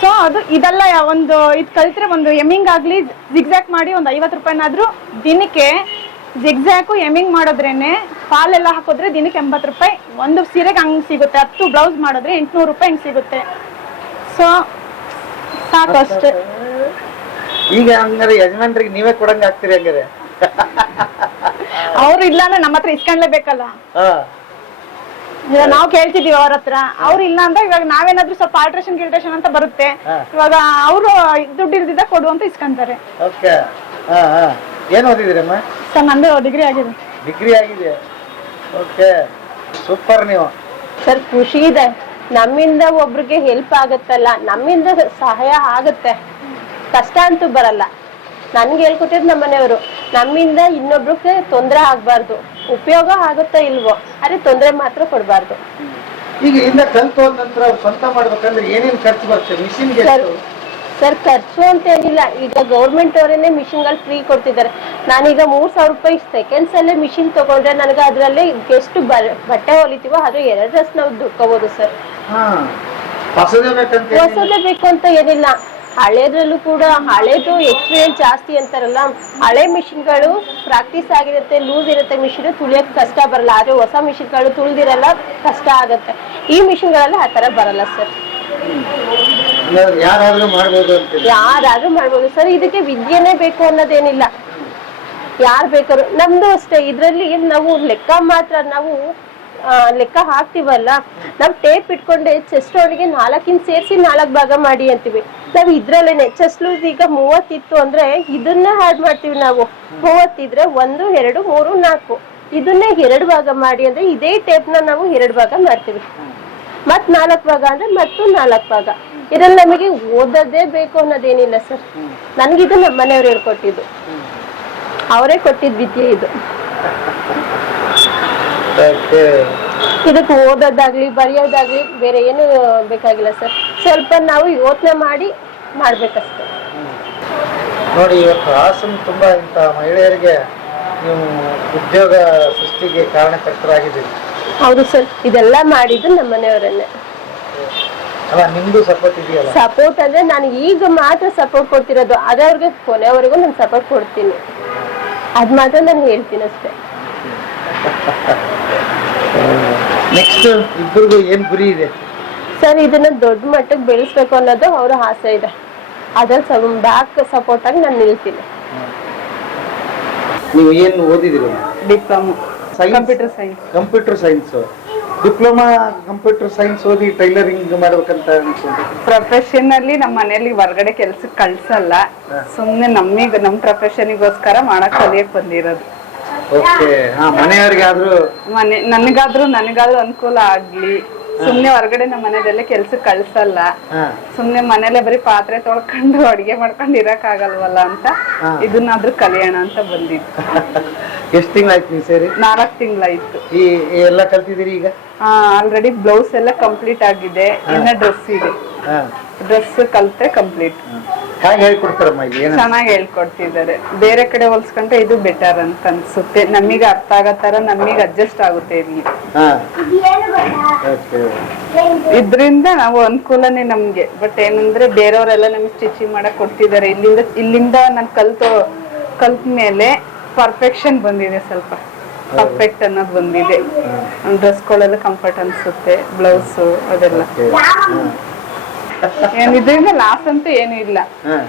ಸೊ ಅದು ಇದೆಲ್ಲ ಒಂದು ಇದು ಕಲಿತ್ರೆ ಒಂದು ಎಮ್ಮಿಂಗ್ ಆಗ್ಲಿ ಜಿಗ್ಜಾಕ್ ಮಾಡಿ ಒಂದು ಐವತ್ತು ರೂಪಾಯಿನಾದ್ರೂ ದಿನಕ್ಕೆ ಜಿಗ್ಜಾಕು ಎಮ್ಮಿಂಗ್ ಮಾಡೋದ್ರೇನೆ ಎಲ್ಲ ಹಾಕಿದ್ರೆ ದಿನಕ್ಕೆ ಎಂಬತ್ತು ರೂಪಾಯಿ. ಒಂದು ಸೀರೆಗೆ ಹಂಗ್ ಸಿಗುತ್ತೆ. ಹತ್ತು ಬ್ಲೌಸ್ ಮಾಡಿದ್ರೆ ಎಂಟುನೂರು ರೂಪಾಯಿ ಹಂಗ್ ಸಿಗುತ್ತೆ. ಸೊ ಸಾಕು ಅಷ್ಟೇ ಈಗ ಹಂಗಾರೆ ಯಜಮಾನ್ರಿಗೆ ನೀವೇ ಕೊಡಂಗ ಆಗ್ತೀರಿ ಹಂಗಾರೆ? ಅವ್ರು ಇಲ್ಲ ಅಂದ್ರೆ ನಮ್ಮ ಹತ್ರ ಇಸ್ಕೊಂಡ್ಲೇಬೇಕಲ್ಲ? ಹಾ. ನಾವ್ ನಾವು ಕೇಳ್ತಿದೀವಿ ಅವ್ರ ಹತ್ರ. ಅವ್ರು ಇಲ್ಲ ಅಂದ್ರೆ ಇವಾಗ ನಾವೇನಾದ್ರೂ ಸ್ವಲ್ಪ ಆಲ್ಟ್ರೇಷನ್ ಗಿಲ್ಟ್ರೇಷನ್ ಅಂತ ಬರುತ್ತೆ. ಇವಾಗ ಅವರು ದುಡ್ಡು ಇಲ್ದಿದ್ದ ಕೊಡು ಅಂತ ಇಸ್ಕೊಂತಾರೆ. ಓಕೆ. ಹಾ ಹಾ. ಏನ್ ಓದಿದಿರಮ್ಮ ಸರ್ ನಂದು ಡಿಗ್ರಿ ಆಗಿದೆ. ಡಿಗ್ರಿ ಆಗಿದೆ. ಓಕೆ. ಸೂಪರ್ ನೀವು. ಸರ್ ಖುಷಿ ಇದೆ. ನಮ್ಮಿಂದ ಒಬ್ರಿಗೆ ಹೆಲ್ಪ್ ಆಗತ್ತಲ್ಲ ನಮ್ಮಿಂದ ಸಹಾಯ ಆಗತ್ತೆ. ಕಷ್ಟ ಅಂತೂ ಬರಲ್ಲ. ನನ್ಗೆ ಹೇಳ್ಕೊಟ್ಟಿದ್ ನಮ್ಮ ಮನೆಯವರು ನಮ್ಮಿಂದ ಇನ್ನೊಬ್ರಿಗೆ ತೊಂದರೆ ಆಗ್ಬಾರ್ದು. ಉಪಯೋಗ ಆಗುತ್ತಾ ಇಲ್ವೋ ಆದ್ರೆ ತೊಂದರೆ ಮಾತ್ರ ಕೊಡಬಾರ್ದು. ಈಗ ಇಂದ ಕಲ್ತು ನಂತರ ಸ್ವಂತ ಮಾಡ್ಬೇಕಂದ್ರೆ ಏನೇನ್ ಖರ್ಚು ಬರುತ್ತೆ? ಮಿಷಿನ್ ಸರ್ ಸರ್ ಖರ್ಚು ಅಂತ ಏನಿಲ್ಲ. ಈಗ ಗೌರ್ಮೆಂಟ್ ಅವರೇನೆ ಮಿಷಿನ್ಗಳು ಫ್ರೀ ಕೊಡ್ತಿದ್ದಾರೆ. ನಾನೀಗ ಮೂರ್ ಸಾವಿರ ರೂಪಾಯಿ ಸೆಕೆಂಡ್ಸ್ ಅಲ್ಲೇ ಮಿಷಿನ್ ತಗೊಂಡ್ರೆ ನನಗೆ ಅದರಲ್ಲಿ ಎಷ್ಟು ಬಟ್ಟೆ ಹೊಲಿತೀವೋ ಅದು ಎರಡು ಡ್ರೆಸ್ ನಾವು ದುಡ್ಕೋಬಹುದು ಸರ್. ಹೊಸದೇ ಬೇಕು ಅಂತ ಏನಿಲ್ಲ. ಹಳೇದ್ರಲ್ಲೂ ಕೂಡ ಹಳೆದು ಎಕ್ಸ್ಪೀರಿಯನ್ಸ್ ಜಾಸ್ತಿ ಅಂತಾರಲ್ಲ ಹಳೆ ಮಿಷಿನ್ಗಳು ಪ್ರಾಕ್ಟೀಸ್ ಆಗಿರುತ್ತೆ ಲೂಸ್ ಇರುತ್ತೆ ಮಿಷಿನ್ ತುಳಿಯಕ್ ಕಷ್ಟ ಬರಲ್ಲ. ಆದ್ರೆ ಹೊಸ ಮಿಷಿನ್ಗಳು ತುಳಿದಿರಲ್ಲ ಕಷ್ಟ ಆಗುತ್ತೆ. ಈ ಮಿಷಿನ್ಗಳಲ್ಲಿ ಆ ತರ ಬರಲ್ಲ ಸರ್. ಯಾರಾದ್ರೂ ಮಾಡ್ಬೋದು. ಸರ್ ಇದಕ್ಕೆ ವಿದ್ಯೆನೇ ಬೇಕು ಅನ್ನೋದೇನಿಲ್ಲ. ಯಾರು ಬೇಕಾದ್ರು ನಮ್ದು ಅಷ್ಟೇ. ಇದ್ರಲ್ಲಿ ನಾವು ಲೆಕ್ಕ ಮಾತ್ರ ನಾವು ಲೆಕ್ಕ ಹಾಕ್ತಿವಲ್ಲ, ನಾವು ಟೇಪ್ ಇಟ್ಕೊಂಡೆ ಚೆಸ್ಟ್ ಒಳಗೆ ನಾಲ್ಕಿನ ಸೇರಿಸಿ ನಾಲ್ಕು ಭಾಗ ಮಾಡಿ ಅಂತೀವಿ. ನಾವು ಇದ್ರಲ್ಲೇನೆ ಚೆಸ್ಟ್ ಲೂಸ್ ಈಗ ಮೂವತ್ತಿತ್ತು ಅಂದ್ರೆ ಇದನ್ನ ಆಡ್ ಮಾಡ್ತೀವಿ ನಾವು. ಮೂವತ್ತಿದ್ರೆ ಒಂದು, ಎರಡು, ಮೂರು, ನಾಲ್ಕು. ಇದನ್ನ ಎರಡು ಭಾಗ ಮಾಡಿ ಅಂದ್ರೆ ಇದೇ ಟೇಪ್ನ ನಾವು ಎರಡು ಭಾಗ ಮಾಡ್ತೀವಿ. ಮತ್ ನಾಲ್ಕು ಭಾಗ ಅಂದ್ರೆ ಮತ್ತು ನಾಲ್ಕು ಭಾಗ. ಇದ್ರಲ್ಲಿ ನಮಗೆ ಓದೋದೇ ಬೇಕು ಅನ್ನೋದೇನಿಲ್ಲ ಸರ್. ನನ್ಗಿದು ನಮ್ಮ ಮನೆಯವ್ರು ಹೇಳ್ಕೊಟ್ಟಿದ್ದು. ಅವರೇ ಕೊಟ್ಟಿದ್ ವಿದ್ಯೆ ಇದು. ಇದಕ್ಕೆ ಓದೋದಾಗ್ಲಿ ಬರೆಯೋದಾಗ್ಲಿ ಬೇರೆ ಏನು ಬೇಕಾಗಿಲ್ಲ ಸರ್. ಸ್ವಲ್ಪ ನಾವು ಯೋಚನೆ ಮಾಡಿ ಮಾಡ್ಬೇಕಷ್ಟೇ. ನೋಡಿ ಇವತ್ತು ಹಾಸನ ತುಂಬಾ ಇಂಥ ಮಹಿಳೆಯರಿಗೆ ನೀವು ಉದ್ಯೋಗ ಸೃಷ್ಟಿಗೆ ಕಾರಣಕರ್ತರಾಗಿದ್ದೀರಿ. ಹೌದು ಸರ್ ಇದೆಲ್ಲ ಮಾಡಿದ್ದು ನಮ್ಮ ಮನೆಯವರನ್ನೇ. ಅಲ್ಲ ನಿಮ್ದು ಸಪೋರ್ಟ್ ಇದೆಯಲ್ಲ? ಸಪೋರ್ಟ್ ಅಂದ್ರೆ ನಾನು ಈಗ ಮಾತ್ರ ಸಪೋರ್ಟ್ ಕೊಡ್ತಿರೋದು. ಅದೇ ಅವ್ರಿಗೆ ಕೊನೆವರೆಗೂ ನಾನು ಸಪೋರ್ಟ್ ಕೊಡ್ತೀನಿ. ಅದ್ ಮಾತ್ರ ನಾನು ಹೇಳ್ತೀನಿ ಅಷ್ಟೇ. ನೆಕ್ಸ್ಟ್ ಇಬ್ಬರಿಗೂ ಏನ್ ಗುರಿ ಇದೆ? ಸರ್ ಇದನ್ನ ದೊಡ್ಡ ಮಟ್ಟಕ್ಕೆ ಬೆಳೆಸ್ಬೇಕು ಅನ್ನೋದು ಅವ್ರ ಆಸೆ ಇದೆ. ಅದ್ರಲ್ಲಿ ಬ್ಯಾಕ್ ಸಪೋರ್ಟ್ ಆಗಿ ನಾನು ನಿಲ್ತೀನಿ. ನೀವು ಏನು ಓದಿದಿರಿ diploma? Computer science computer science diploma computer science ಓದಿ ಟೈಲರಿಂಗ್ ಮಾಡ್ಬೇಕಂತ ಪ್ರೊಫೆಷನ್ ಅಲ್ಲಿ ನಮ್ಮ ಮನೇಲಿ ಹೊರಗಡೆ ಕೆಲ್ಸಕ್ಕೆ ಕಳ್ಸಲ್ಲ. ಸುಮ್ಮನೆ ನಮ್ಮಿಗೆ ನಮ್ಮ ಪ್ರೊಫೆಷನಿಗೋಸ್ಕರ ಮಾಡಕ್ ಕಲಿಯಕ್ ಬಂದಿರೋದು. ಓಕೆ. ಹಾ ಮನೆಯವ್ರಿಗೆ ಆದ್ರೂ ಮನೆ ನನಗಾದ್ರೂ ನನಗಾದ್ರೂ ಅನುಕೂಲ ಆಗ್ಲಿ. ಸುಮ್ನೆ ಹೊರಗಡೆ ನಮ್ಮ ಮನೆಯಲ್ಲೇ ಕೆಲ್ಸಕ್ಕೆ ಕಳ್ಸಲ್ಲ. ಹಾ. ಸುಮ್ನೆ ಮನೇಲೆ ಬರೀ ಪಾತ್ರೆ ತೊಳ್ಕೊಂಡು ಅಡಿಗೆ ಮಾಡ್ಕೊಂಡು ಇರಕ್ ಆಗಲ್ವಲ್ಲ ಅಂತ ಹಾ. ಇದನ್ನಾದ್ರೂ ಕಲಿಯೋಣ ಅಂತ ಬಂದಿದ್ದು. ಎಷ್ಟು ತಿಂಗಳಾಯ್ತು ನೀವು ಸೇರಿ? ನಾಲ್ಕು ತಿಂಗಳಾಯ್ತು. ಈ ಈ ಎಲ್ಲ ಕಲ್ತಿದ್ದೀರಿ ಈಗ? ಆಲ್ರೆಡಿ ಬ್ಲೌಸ್ ಎಲ್ಲ ಕಂಪ್ಲೀಟ್ ಆಗಿದೆ. ಇನ್ನ ಡ್ರೆಸ್ ಇದೆ. ಹಾ. ಡ್ರೆಸ್ ಕಲ್ತೆ ಕಂಪ್ಲೀಟ್ ಹೇಗೆ ಹೇಳ್ಕೊಡ್ತಾರಮ್ಮ ಇಲ್ಲಿ? ಏನು ಚೆನ್ನಾಗಿ ಹೇಳ್ಕೊಡ್ತಿದ್ದಾರೆ. ಬೇರೆ ಕಡೆ ಹೋಲ್ಸ್ಕೊಂಡ್ರೆ ಇದು ಬೆಟರ್ ಅಂತ ಅನ್ಸುತ್ತೆ. ನಮಗೆ ಅರ್ಥ ಆಗೋ ತರ ನಮಗೆ ಅಡ್ಜಸ್ಟ್ ಆಗುತ್ತೆ ಇಲ್ಲಿ. ಹಾ. ಓಕೆ ಇದ್ರಿಂದ ನಾವು ಅನುಕೂಲನೇ ನಮ್ಗೆ. ಬಟ್ ಏನಂದ್ರೆ ಬೇರೆಯವರೆಲ್ಲ ನಮ್ಗೆ ಸ್ಟಿಚಿಂಗ್ ಮಾಡಕ್ ಕೊಡ್ತಿದ್ದಾರೆ. ಇಲ್ಲಿಂದ ಇಲ್ಲಿಂದ ನಾನು ಕಲ್ತು ಕಲ್ತ ಮೇಲೆ ಪರ್ಫೆಕ್ಷನ್ ಬಂದಿದೆ ಸ್ವಲ್ಪ. ಪರ್ಫೆಕ್ಟ್ ಅನ್ನೋದು ಬಂದಿದೆ. ಡ್ರೆಸ್ಗಳೆಲ್ಲ ಕಂಫರ್ಟ್ ಅನ್ಸುತ್ತೆ ಬ್ಲೌಸು ಅದೆಲ್ಲ. ಏನ್ ಇದರಿಂದ ಲಾಸ್ ಅಂತೂ ಏನು ಇಲ್ಲ.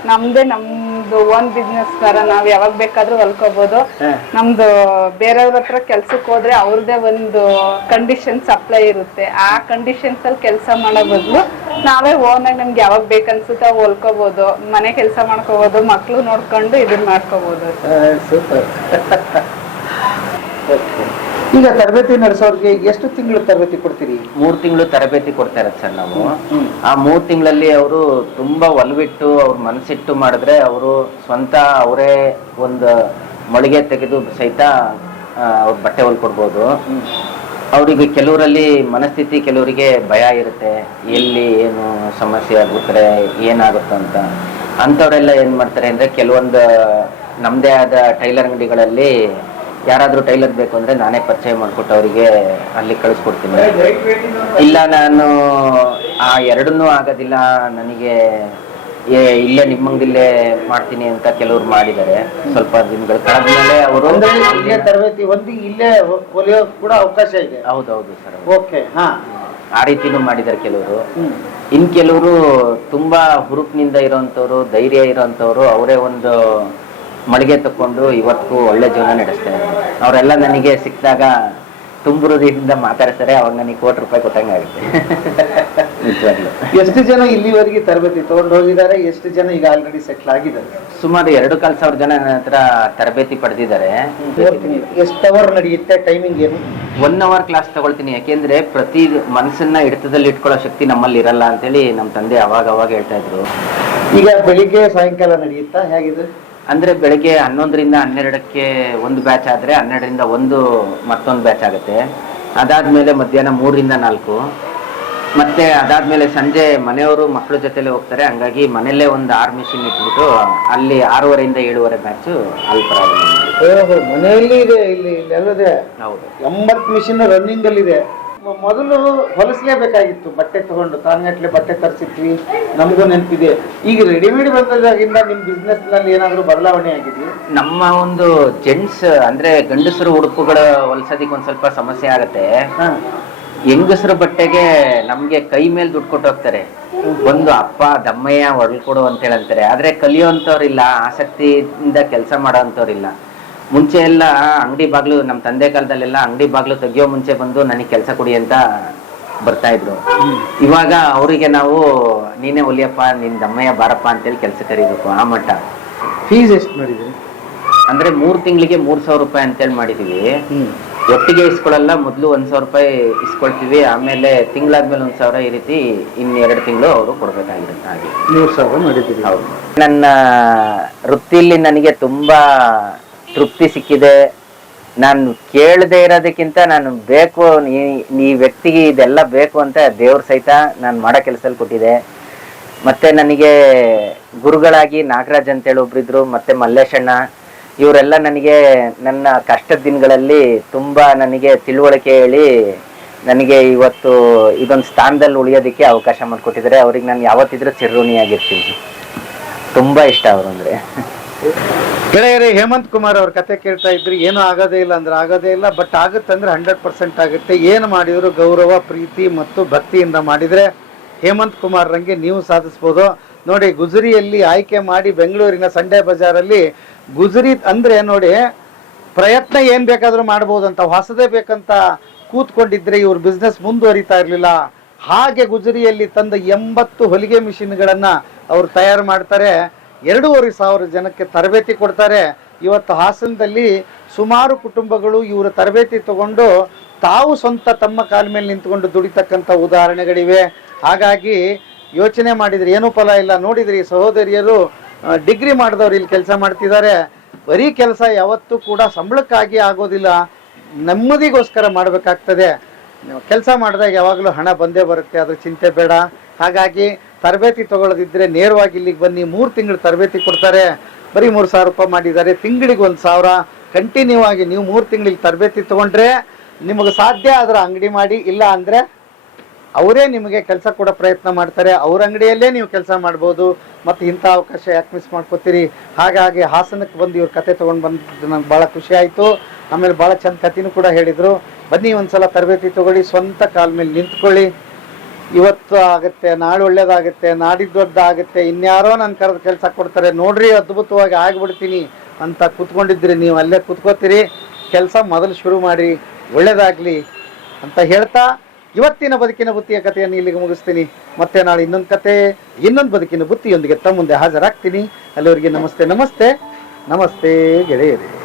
ನಮ್ದೇ ನಮ್ದು ಓನ್ ಬಿಸ್ನೆಸ್ ತರ ನಾವ್ ಯಾವಾಗ ಬೇಕಾದ್ರೂ ಹೊಲ್ಕೋಬಹುದು ನಮ್ದು ಬೇರೆಯವ್ರ ಹತ್ರ ಕೆಲ್ಸಕ್ಕೆ ಹೋದ್ರೆ ಅವ್ರದೇ ಒಂದು ಕಂಡೀಷನ್ ಸಪ್ಲೈ ಇರುತ್ತೆ. ಆ ಕಂಡೀಷನ್ಸ್ ಅಲ್ಲಿ ಕೆಲಸ ಮಾಡೋ ಬದಲು ನಾವೇ ಓನ್ ಆಗಿ ನಮ್ಗೆ ಯಾವಾಗ ಬೇಕನ್ಸುತ್ತ ಹೊಲ್ಕೋಬಹುದು ಮನೆ ಕೆಲಸ ಮಾಡ್ಕೋಬಹುದು ಮಕ್ಳು ನೋಡ್ಕೊಂಡು ಇದನ್ನ ಮಾಡ್ಕೋಬಹುದು ಸೂಪರ್ ಈಗ ತರಬೇತಿ ನಡೆಸೋರ್ಗೆ ಎಷ್ಟು ತಿಂಗಳು ತರಬೇತಿ ಕೊಡ್ತೀರಿ? ಮೂರ್ ತಿಂಗಳು ತರಬೇತಿ ಕೊಡ್ತಾ ಇರೋದು ಸರ್ ನಾವು. ಆ ಮೂರ್ ತಿಂಗಳಲ್ಲಿ ಅವರು ತುಂಬಾ ಒಲವಿಟ್ಟು ಅವ್ರ ಮನಸ್ಸಿಟ್ಟು ಮಾಡಿದ್ರೆ ಅವರು ಸ್ವಂತ ಅವರೇ ಒಂದು ಮಳಿಗೆ ತೆಗೆದು ಸಹಿತ ಅವ್ರ ಬಟ್ಟೆ ಹೊಲ್ಕೊಡ್ಬೋದು ಅವರಿಗೆ ಕೆಲವರಲ್ಲಿ ಮನಸ್ಥಿತಿ ಕೆಲವರಿಗೆ ಭಯ ಇರುತ್ತೆ. ಎಲ್ಲಿ ಏನು ಸಮಸ್ಯೆ ಆಗುತ್ತೆ ಏನಾಗುತ್ತೆ ಅಂತ. ಅಂಥವರೆಲ್ಲ ಏನು ಮಾಡ್ತಾರೆ ಅಂದ್ರೆ ಕೆಲವೊಂದು ನಮ್ಮದೇ ಆದ ಟೈಲರ್ ಅಂಗಡಿಗಳಲ್ಲಿ ಯಾರಾದ್ರೂ ಟೈಲರ್ ಬೇಕು ಅಂದ್ರೆ ನಾನೇ ಪರಿಚಯ ಮಾಡ್ಕೊಟ್ಟು ಅವರಿಗೆ ಅಲ್ಲಿ ಕಳಿಸ್ಕೊಡ್ತೀನಿ. ಇಲ್ಲ ನಾನು ಆ ಎರಡನ್ನೂ ಆಗೋದಿಲ್ಲ. ನನಗೆ ಇಲ್ಲೇ ನಿಮ್ಮಂಗಿಲ್ಲೇ ಮಾಡ್ತೀನಿ ಅಂತ ಕೆಲವ್ರು ಮಾಡಿದ್ದಾರೆ. ಸ್ವಲ್ಪ ದಿನಗಳ ಕಳೆದ್ಮೇಲೆ ಅವರು ಇಲ್ಲೇ ತರಬೇತಿ ಒಂದು ಇಲ್ಲೇ ಹೊಲಿಯೋ ಕೂಡ ಅವಕಾಶ ಇದೆ. ಹೌದೌದು ಸರ್ ಓಕೆ ಹಾ. ಆ ರೀತಿನೂ ಮಾಡಿದ್ದಾರೆ ಕೆಲವರು. ಇನ್ ಕೆಲವರು ತುಂಬಾ ಹುರುಪಿನಿಂದ ಇರೋಂಥವ್ರು ಧೈರ್ಯ ಇರೋಂಥವ್ರು ಅವರೇ ಒಂದು ಮಳಿಗೆ ತಕೊಂಡು ಇವತ್ತು ಒಳ್ಳೆ ಜೀವನ ನಡೆಸ್ತಾ ಇದ್ದಾರೆ. ಅವರೆಲ್ಲ ನನಗೆ ಸಿಕ್ಕಿದಾಗ ತುಂಬುರುದಿಂದ ಮಾತಾಡ್ತಾರೆ ಅವಾಗ ನನಗೆ ಕೋಟಿ ರೂಪಾಯಿ ಕೊಟ್ಟಂಗೆ ಆಗುತ್ತೆ. ನಿಜವಾಗ್ಲೂ. ಎಷ್ಟು ಜನ ಇಲ್ಲಿವರೆಗೆ ತರಬೇತಿ ತಗೊಂಡು ಹೋಗಿದ್ದಾರೆ? ಎಷ್ಟು ಜನ ಈಗ ಆಲ್ರೆಡಿ ಸೆಟ್ಲ್ ಆಗಿದ್ದಾರೆ? ಸುಮಾರು ಎರಡು ಕಾಲ್ ಸಾವಿರ ಜನ ನನ್ನ ಹತ್ರ ತರಬೇತಿ ಪಡೆದಿದ್ದಾರೆ. ಎಷ್ಟು ಅವರ್ ನಡೆಯುತ್ತೆ ಟೈಮಿಂಗ್ ಏನು? ಒನ್ ಅವರ್ ಕ್ಲಾಸ್ ತಗೊಳ್ತೀನಿ. ಯಾಕೆಂದ್ರೆ ಪ್ರತಿ ಮನಸ್ಸನ್ನ ಹಿಡಿತದಲ್ಲಿ ಇಟ್ಕೊಳ್ಳೋ ಶಕ್ತಿ ನಮ್ಮಲ್ಲಿ ಇರಲ್ಲ ಅಂತೇಳಿ ನಮ್ಮ ತಂದೆ ಅವಾಗ ಅವಾಗ ಹೇಳ್ತಾ ಇದ್ರು. ಈಗ ಬೆಳಿಗ್ಗೆ ಸಾಯಂಕಾಲ ನಡೆಯುತ್ತಾ? ಹೇಗಿದೆ? ಅಂದ್ರೆ ಬೆಳಗ್ಗೆ ಹನ್ನೊಂದರಿಂದ ಹನ್ನೆರಡಕ್ಕೆ ಒಂದು ಬ್ಯಾಚ್ ಆದ್ರೆ ಹನ್ನೆರಡರಿಂದ ಒಂದು ಮತ್ತೊಂದು ಬ್ಯಾಚ್ ಆಗುತ್ತೆ. ಅದಾದ್ಮೇಲೆ ಮಧ್ಯಾಹ್ನ ಮೂರರಿಂದ ನಾಲ್ಕು. ಮತ್ತೆ ಅದಾದ್ಮೇಲೆ ಸಂಜೆ ಮನೆಯವರು ಮಕ್ಕಳ ಜೊತೆಲೇ ಹೋಗ್ತಾರೆ. ಹಂಗಾಗಿ ಮನೆಯಲ್ಲೇ ಒಂದು ಆರು ಮಿಷಿನ್ ಇಟ್ಬಿಟ್ಟು ಅಲ್ಲಿ ಆರೂವರೆಯಿಂದ ಏಳುವರೆ ಬ್ಯಾಚು ಅಲ್ಲಿ ಪ್ರಾರಂಭ ಮನೆಯಲ್ಲಿ ಇದೆ ಇಲ್ಲಿ ಎಲ್ಲದೆ ಹೌದು. ಎಂಬತ್ತು ಮಿಷಿನ್ ರನ್ನಿಂಗ್ ಅಲ್ಲಿ ಇದೆ ಮ- ಮೊದಲು ಹೊಲಿಸ್ಲೇಬೇಕಾಗಿತ್ತು. ಬಟ್ಟೆ ತಗೊಂಡು ತಾನ್ಗಟ್ಲೆ ಬಟ್ಟೆ ತರಿಸಿದ್ವಿ. ನಮಗೂ ನೆನಪಿದೆ. ಈಗ ರೆಡಿಮೇಡ್ ಬಂದಾಗಿಂದ ನಿಮ್ಮ ಬಿಸ್ನೆಸ್ನಲ್ಲಿ ಏನಾದರೂ ಬದಲಾವಣೆ ಆಗಿದೆ? ನಮ್ಮ ಒಂದು ಜೆಂಟ್ಸ್ ಅಂದ್ರೆ ಗಂಡಸರು ಉಡುಪುಗಳು ಹೊಲ್ಸೋದಿಕ್ಕೆ ಒಂದು ಸ್ವಲ್ಪ ಸಮಸ್ಯೆ ಆಗುತ್ತೆ. ಹಾ. ಹೆಂಗಸರು ಬಟ್ಟೆಗೆ ನಮಗೆ ಕೈ ಮೇಲೆ ದುಡ್ಡು ಕೊಟ್ಟು ಹೋಗ್ತಾರೆ. ಒಂದು ಅಪ್ಪ ದಮ್ಮಯ್ಯ ಹೊಡ್ಕೊಡು ಅಂತ ಹೇಳ್ತಾರೆ ಆದ್ರೆ ಕಲಿಯೋಂಥವ್ರಿಲ್ಲ ಆಸಕ್ತಿಯಿಂದ ಕೆಲಸ ಮಾಡೋಂಥವ್ರಿಲ್ಲ ಮುಂಚೆ ಎಲ್ಲ ಅಂಗಡಿ ಬಾಗ್ಲು ನಮ್ಮ ತಂದೆ ಕಾಲದಲ್ಲೆಲ್ಲ ಅಂಗಡಿ ಬಾಗ್ಲು ತೆಗಿಯೋ ಮುಂಚೆ ಬಂದು ನನಗೆ ಕೆಲಸ ಕೊಡಿ ಅಂತ ಬರ್ತಾ ಇದ್ರು. ಇವಾಗ ಅವರಿಗೆ ನಾವು ನೀನೇ ಒಲಿಯಪ್ಪ ನಿನ್ ದಮ್ಮಯ್ಯ ಬಾರಪ್ಪ ಅಂತೇಳಿ ಕೆಲಸ ಕರಿಬೇಕು ಆ ಮಟ್ಟ. ಫೀಸ್ ಎಷ್ಟು ಮಾಡಿದ್ರಿ? ಅಂದ್ರೆ ಮೂರ್ ತಿಂಗಳಿಗೆ ಮೂರ್ ಸಾವಿರ ರೂಪಾಯಿ ಅಂತೇಳಿ ಮಾಡಿದೀವಿ. ಒಟ್ಟಿಗೆ ಇಸ್ಕೊಳ್ಳಲ್ಲ ಮೊದಲು ಒಂದ್ ಸಾವಿರ ರೂಪಾಯಿ ಇಸ್ಕೊಳ್ತೀವಿ. ಆಮೇಲೆ ತಿಂಗಳಾದ್ಮೇಲೆ ಒಂದ್ ಸಾವಿರ ಈ ರೀತಿ ಇನ್ ಎರಡು ತಿಂಗಳು ಅವರು ಕೊಡ್ಬೇಕಾಗಿರುತ್ತೆ ಹಾಗೆ. ಮೂರ್ ಸಾವಿರ ಹೌದು. ನನ್ನ ವೃತ್ತಿಯಲ್ಲಿ ನನಗೆ ತುಂಬಾ ತೃಪ್ತಿ ಸಿಕ್ಕಿದೆ. ನಾನು ಕೇಳದೆ ಇರೋದಕ್ಕಿಂತ ನಾನು ಬೇಕು, ನೀ ವ್ಯಕ್ತಿಗೆ ಇದೆಲ್ಲ ಬೇಕು ಅಂತ ದೇವ್ರ ಸಹಿತ ನಾನು ಮಾಡೋ ಕೆಲಸದಲ್ಲಿ ಕೊಟ್ಟಿದೆ. ಮತ್ತೆ ನನಗೆ ಗುರುಗಳಾಗಿ ನಾಗರಾಜ್ ಅಂತೇಳಿ ಒಬ್ಬರಿದ್ರು ಮತ್ತೆ ಮಲ್ಲೇಶಣ್ಣ, ಇವರೆಲ್ಲ ನನಗೆ ನನ್ನ ಕಷ್ಟದ ದಿನಗಳಲ್ಲಿ ತುಂಬ ನನಗೆ ತಿಳುವಳಿಕೆ ಹೇಳಿ ನನಗೆ ಇವತ್ತು ಇದೊಂದು ಸ್ಥಾನದಲ್ಲಿ ಉಳಿಯೋದಕ್ಕೆ ಅವಕಾಶ ಮಾಡಿಕೊಟ್ಟಿದ್ದಾರೆ. ಅವ್ರಿಗೆ ನಾನು ಯಾವತ್ತಿದ್ರೂ ಚಿರಋಣಿಯಾಗಿರ್ತೀನಿ. ತುಂಬ ಇಷ್ಟ ಅವರು ಅಂದ್ರೆ. ಗೆಳೆಯರೇ, ಹೇಮಂತ್ ಕುಮಾರ್ ಅವ್ರ ಕತೆ ಕೇಳ್ತಾ ಇದ್ರಿ. ಏನೂ ಆಗೋದೇ ಇಲ್ಲ ಅಂದ್ರೆ ಆಗೋದೇ ಇಲ್ಲ, ಬಟ್ ಆಗುತ್ತೆ ಅಂದ್ರೆ ಹಂಡ್ರೆಡ್ ಪರ್ಸೆಂಟ್ ಆಗುತ್ತೆ. ಏನು ಮಾಡಿದ್ರು ಗೌರವ, ಪ್ರೀತಿ ಮತ್ತು ಭಕ್ತಿಯಿಂದ ಮಾಡಿದ್ರೆ ಹೇಮಂತ್ ಕುಮಾರ್ ರಂಗೆ ನೀವು ಸಾಧಿಸ್ಬೋದು. ನೋಡಿ, ಗುಜರಿಯಲ್ಲಿ ಆಯ್ಕೆ ಮಾಡಿ ಬೆಂಗಳೂರಿನ ಸಂಡೇ ಬಜಾರಲ್ಲಿ ಗುಜರಿ ಅಂದ್ರೆ ನೋಡಿ, ಪ್ರಯತ್ನ ಏನ್ ಬೇಕಾದ್ರೂ ಅಂತ. ಹೊಸದೇ ಬೇಕಂತ ಕೂತ್ಕೊಂಡಿದ್ರೆ ಇವ್ರ ಬಿಸ್ನೆಸ್ ಮುಂದುವರಿತಾ ಇರಲಿಲ್ಲ. ಹಾಗೆ ಗುಜರಿಯಲ್ಲಿ ತಂದ ಎಂಬತ್ತು ಹೊಲಿಗೆ ಮಿಷಿನ್ಗಳನ್ನ ಅವ್ರು ತಯಾರು ಮಾಡ್ತಾರೆ. ಎರಡೂವರೆ ಸಾವಿರ ಜನಕ್ಕೆ ತರಬೇತಿ ಕೊಡ್ತಾರೆ. ಇವತ್ತು ಹಾಸನದಲ್ಲಿ ಸುಮಾರು ಕುಟುಂಬಗಳು ಇವರ ತರಬೇತಿ ತಗೊಂಡು ತಾವು ಸ್ವಂತ ತಮ್ಮ ಕಾಲ ಮೇಲೆ ನಿಂತ್ಕೊಂಡು ದುಡಿತಕ್ಕಂಥ ಉದಾಹರಣೆಗಳಿವೆ. ಹಾಗಾಗಿ ಯೋಚನೆ ಮಾಡಿದರೆ ಏನೂ ಫಲ ಇಲ್ಲ. ನೋಡಿದ್ರಿ ಸಹೋದರಿಯರು ಡಿಗ್ರಿ ಮಾಡಿದವರು ಇಲ್ಲಿ ಕೆಲಸ ಮಾಡ್ತಿದ್ದಾರೆ. ಬರೀ ಕೆಲಸ ಯಾವತ್ತೂ ಕೂಡ ಸಂಬಳಕ್ಕಾಗಿ ಆಗೋದಿಲ್ಲ. ನೆಮ್ಮದಿಗೋಸ್ಕರ ಮಾಡಬೇಕಾಗ್ತದೆ. ಕೆಲಸ ಮಾಡಿದಾಗ ಯಾವಾಗಲೂ ಹಣ ಬಂದೇ ಬರುತ್ತೆ. ಅದ್ರ ಚಿಂತೆ ಬೇಡ. ಹಾಗಾಗಿ ತರಬೇತಿ ತಗೊಳ್ಳೋದಿದ್ರೆ ನೇರವಾಗಿ ಇಲ್ಲಿಗೆ ಬನ್ನಿ. ಮೂರು ತಿಂಗಳು ತರಬೇತಿ ಕೊಡ್ತಾರೆ. ಬರೀ ಮೂರು ಸಾವಿರ ರೂಪಾಯಿ ಮಾಡಿದ್ದಾರೆ. ತಿಂಗಳಿಗೆ ಒಂದು ಸಾವಿರ. ಕಂಟಿನ್ಯೂ ಆಗಿ ನೀವು ಮೂರು ತಿಂಗಳಿಗೆ ತರಬೇತಿ ತಗೊಂಡ್ರೆ ನಿಮಗೆ ಸಾಧ್ಯ ಆದ್ರೆ ಅಂಗಡಿ ಮಾಡಿ, ಇಲ್ಲ ಅಂದರೆ ಅವರೇ ನಿಮಗೆ ಕೆಲಸ ಕೊಡೋ ಪ್ರಯತ್ನ ಮಾಡ್ತಾರೆ. ಅವ್ರ ಅಂಗಡಿಯಲ್ಲೇ ನೀವು ಕೆಲಸ ಮಾಡ್ಬೋದು. ಮತ್ತು ಇಂಥ ಅವಕಾಶ ಯಾಕೆ ಮಿಸ್ ಮಾಡ್ಕೋತೀರಿ? ಹಾಗಾಗಿ ಹಾಸನಕ್ಕೆ ಬಂದು ಇವ್ರ ಕತೆ ತೊಗೊಂಡು ಬಂದಿದ್ದು ನಂಗೆ ಭಾಳ ಖುಷಿ ಆಯಿತು. ಆಮೇಲೆ ಭಾಳ ಚಂದ ಕಥೆನೂ ಕೂಡ ಹೇಳಿದರು. ಬನ್ನಿ ಒಂದ್ಸಲ ತರಬೇತಿ ತೊಗೊಳ್ಳಿ. ಸ್ವಂತ ಕಾಲ ಮೇಲೆ ನಿಂತ್ಕೊಳ್ಳಿ. ಇವತ್ತು ಆಗುತ್ತೆ, ನಾಳೆ ಒಳ್ಳೇದಾಗುತ್ತೆ, ನಾಡಿದ್ದು ದೊಡ್ಡದಾಗುತ್ತೆ, ಇನ್ಯಾರೋ ನನ್ನ ಕರೆದ ಕೆಲಸ ಕೊಡ್ತಾರೆ, ನೋಡ್ರಿ ಅದ್ಭುತವಾಗಿ ಆಗ್ಬಿಡ್ತೀನಿ ಅಂತ ಕೂತ್ಕೊಂಡಿದ್ರಿ, ನೀವು ಅಲ್ಲೇ ಕೂತ್ಕೋತೀರಿ, ಕೆಲಸ ಮೊದಲು ಶುರು ಮಾಡಿ, ಒಳ್ಳೇದಾಗ್ಲಿ ಅಂತ ಹೇಳ್ತಾ ಇವತ್ತಿನ ಬದುಕಿನ ಬುತ್ತಿಯ ಕಥೆಯನ್ನು ಇಲ್ಲಿಗೆ ಮುಗಿಸ್ತೀನಿ. ಮತ್ತೆ ನಾಳೆ ಇನ್ನೊಂದು ಕತೆ ಇನ್ನೊಂದು ಬದುಕಿನ ಬುತ್ತಿಯೊಂದಿಗೆ ತಮ್ಮ ಮುಂದೆ ಹಾಜರಾಗ್ತೀನಿ. ಅಲ್ಲಿವರಿಗೆ ನಮಸ್ತೆ ನಮಸ್ತೆ ನಮಸ್ತೆ ಗೆಳೆಯರೇ.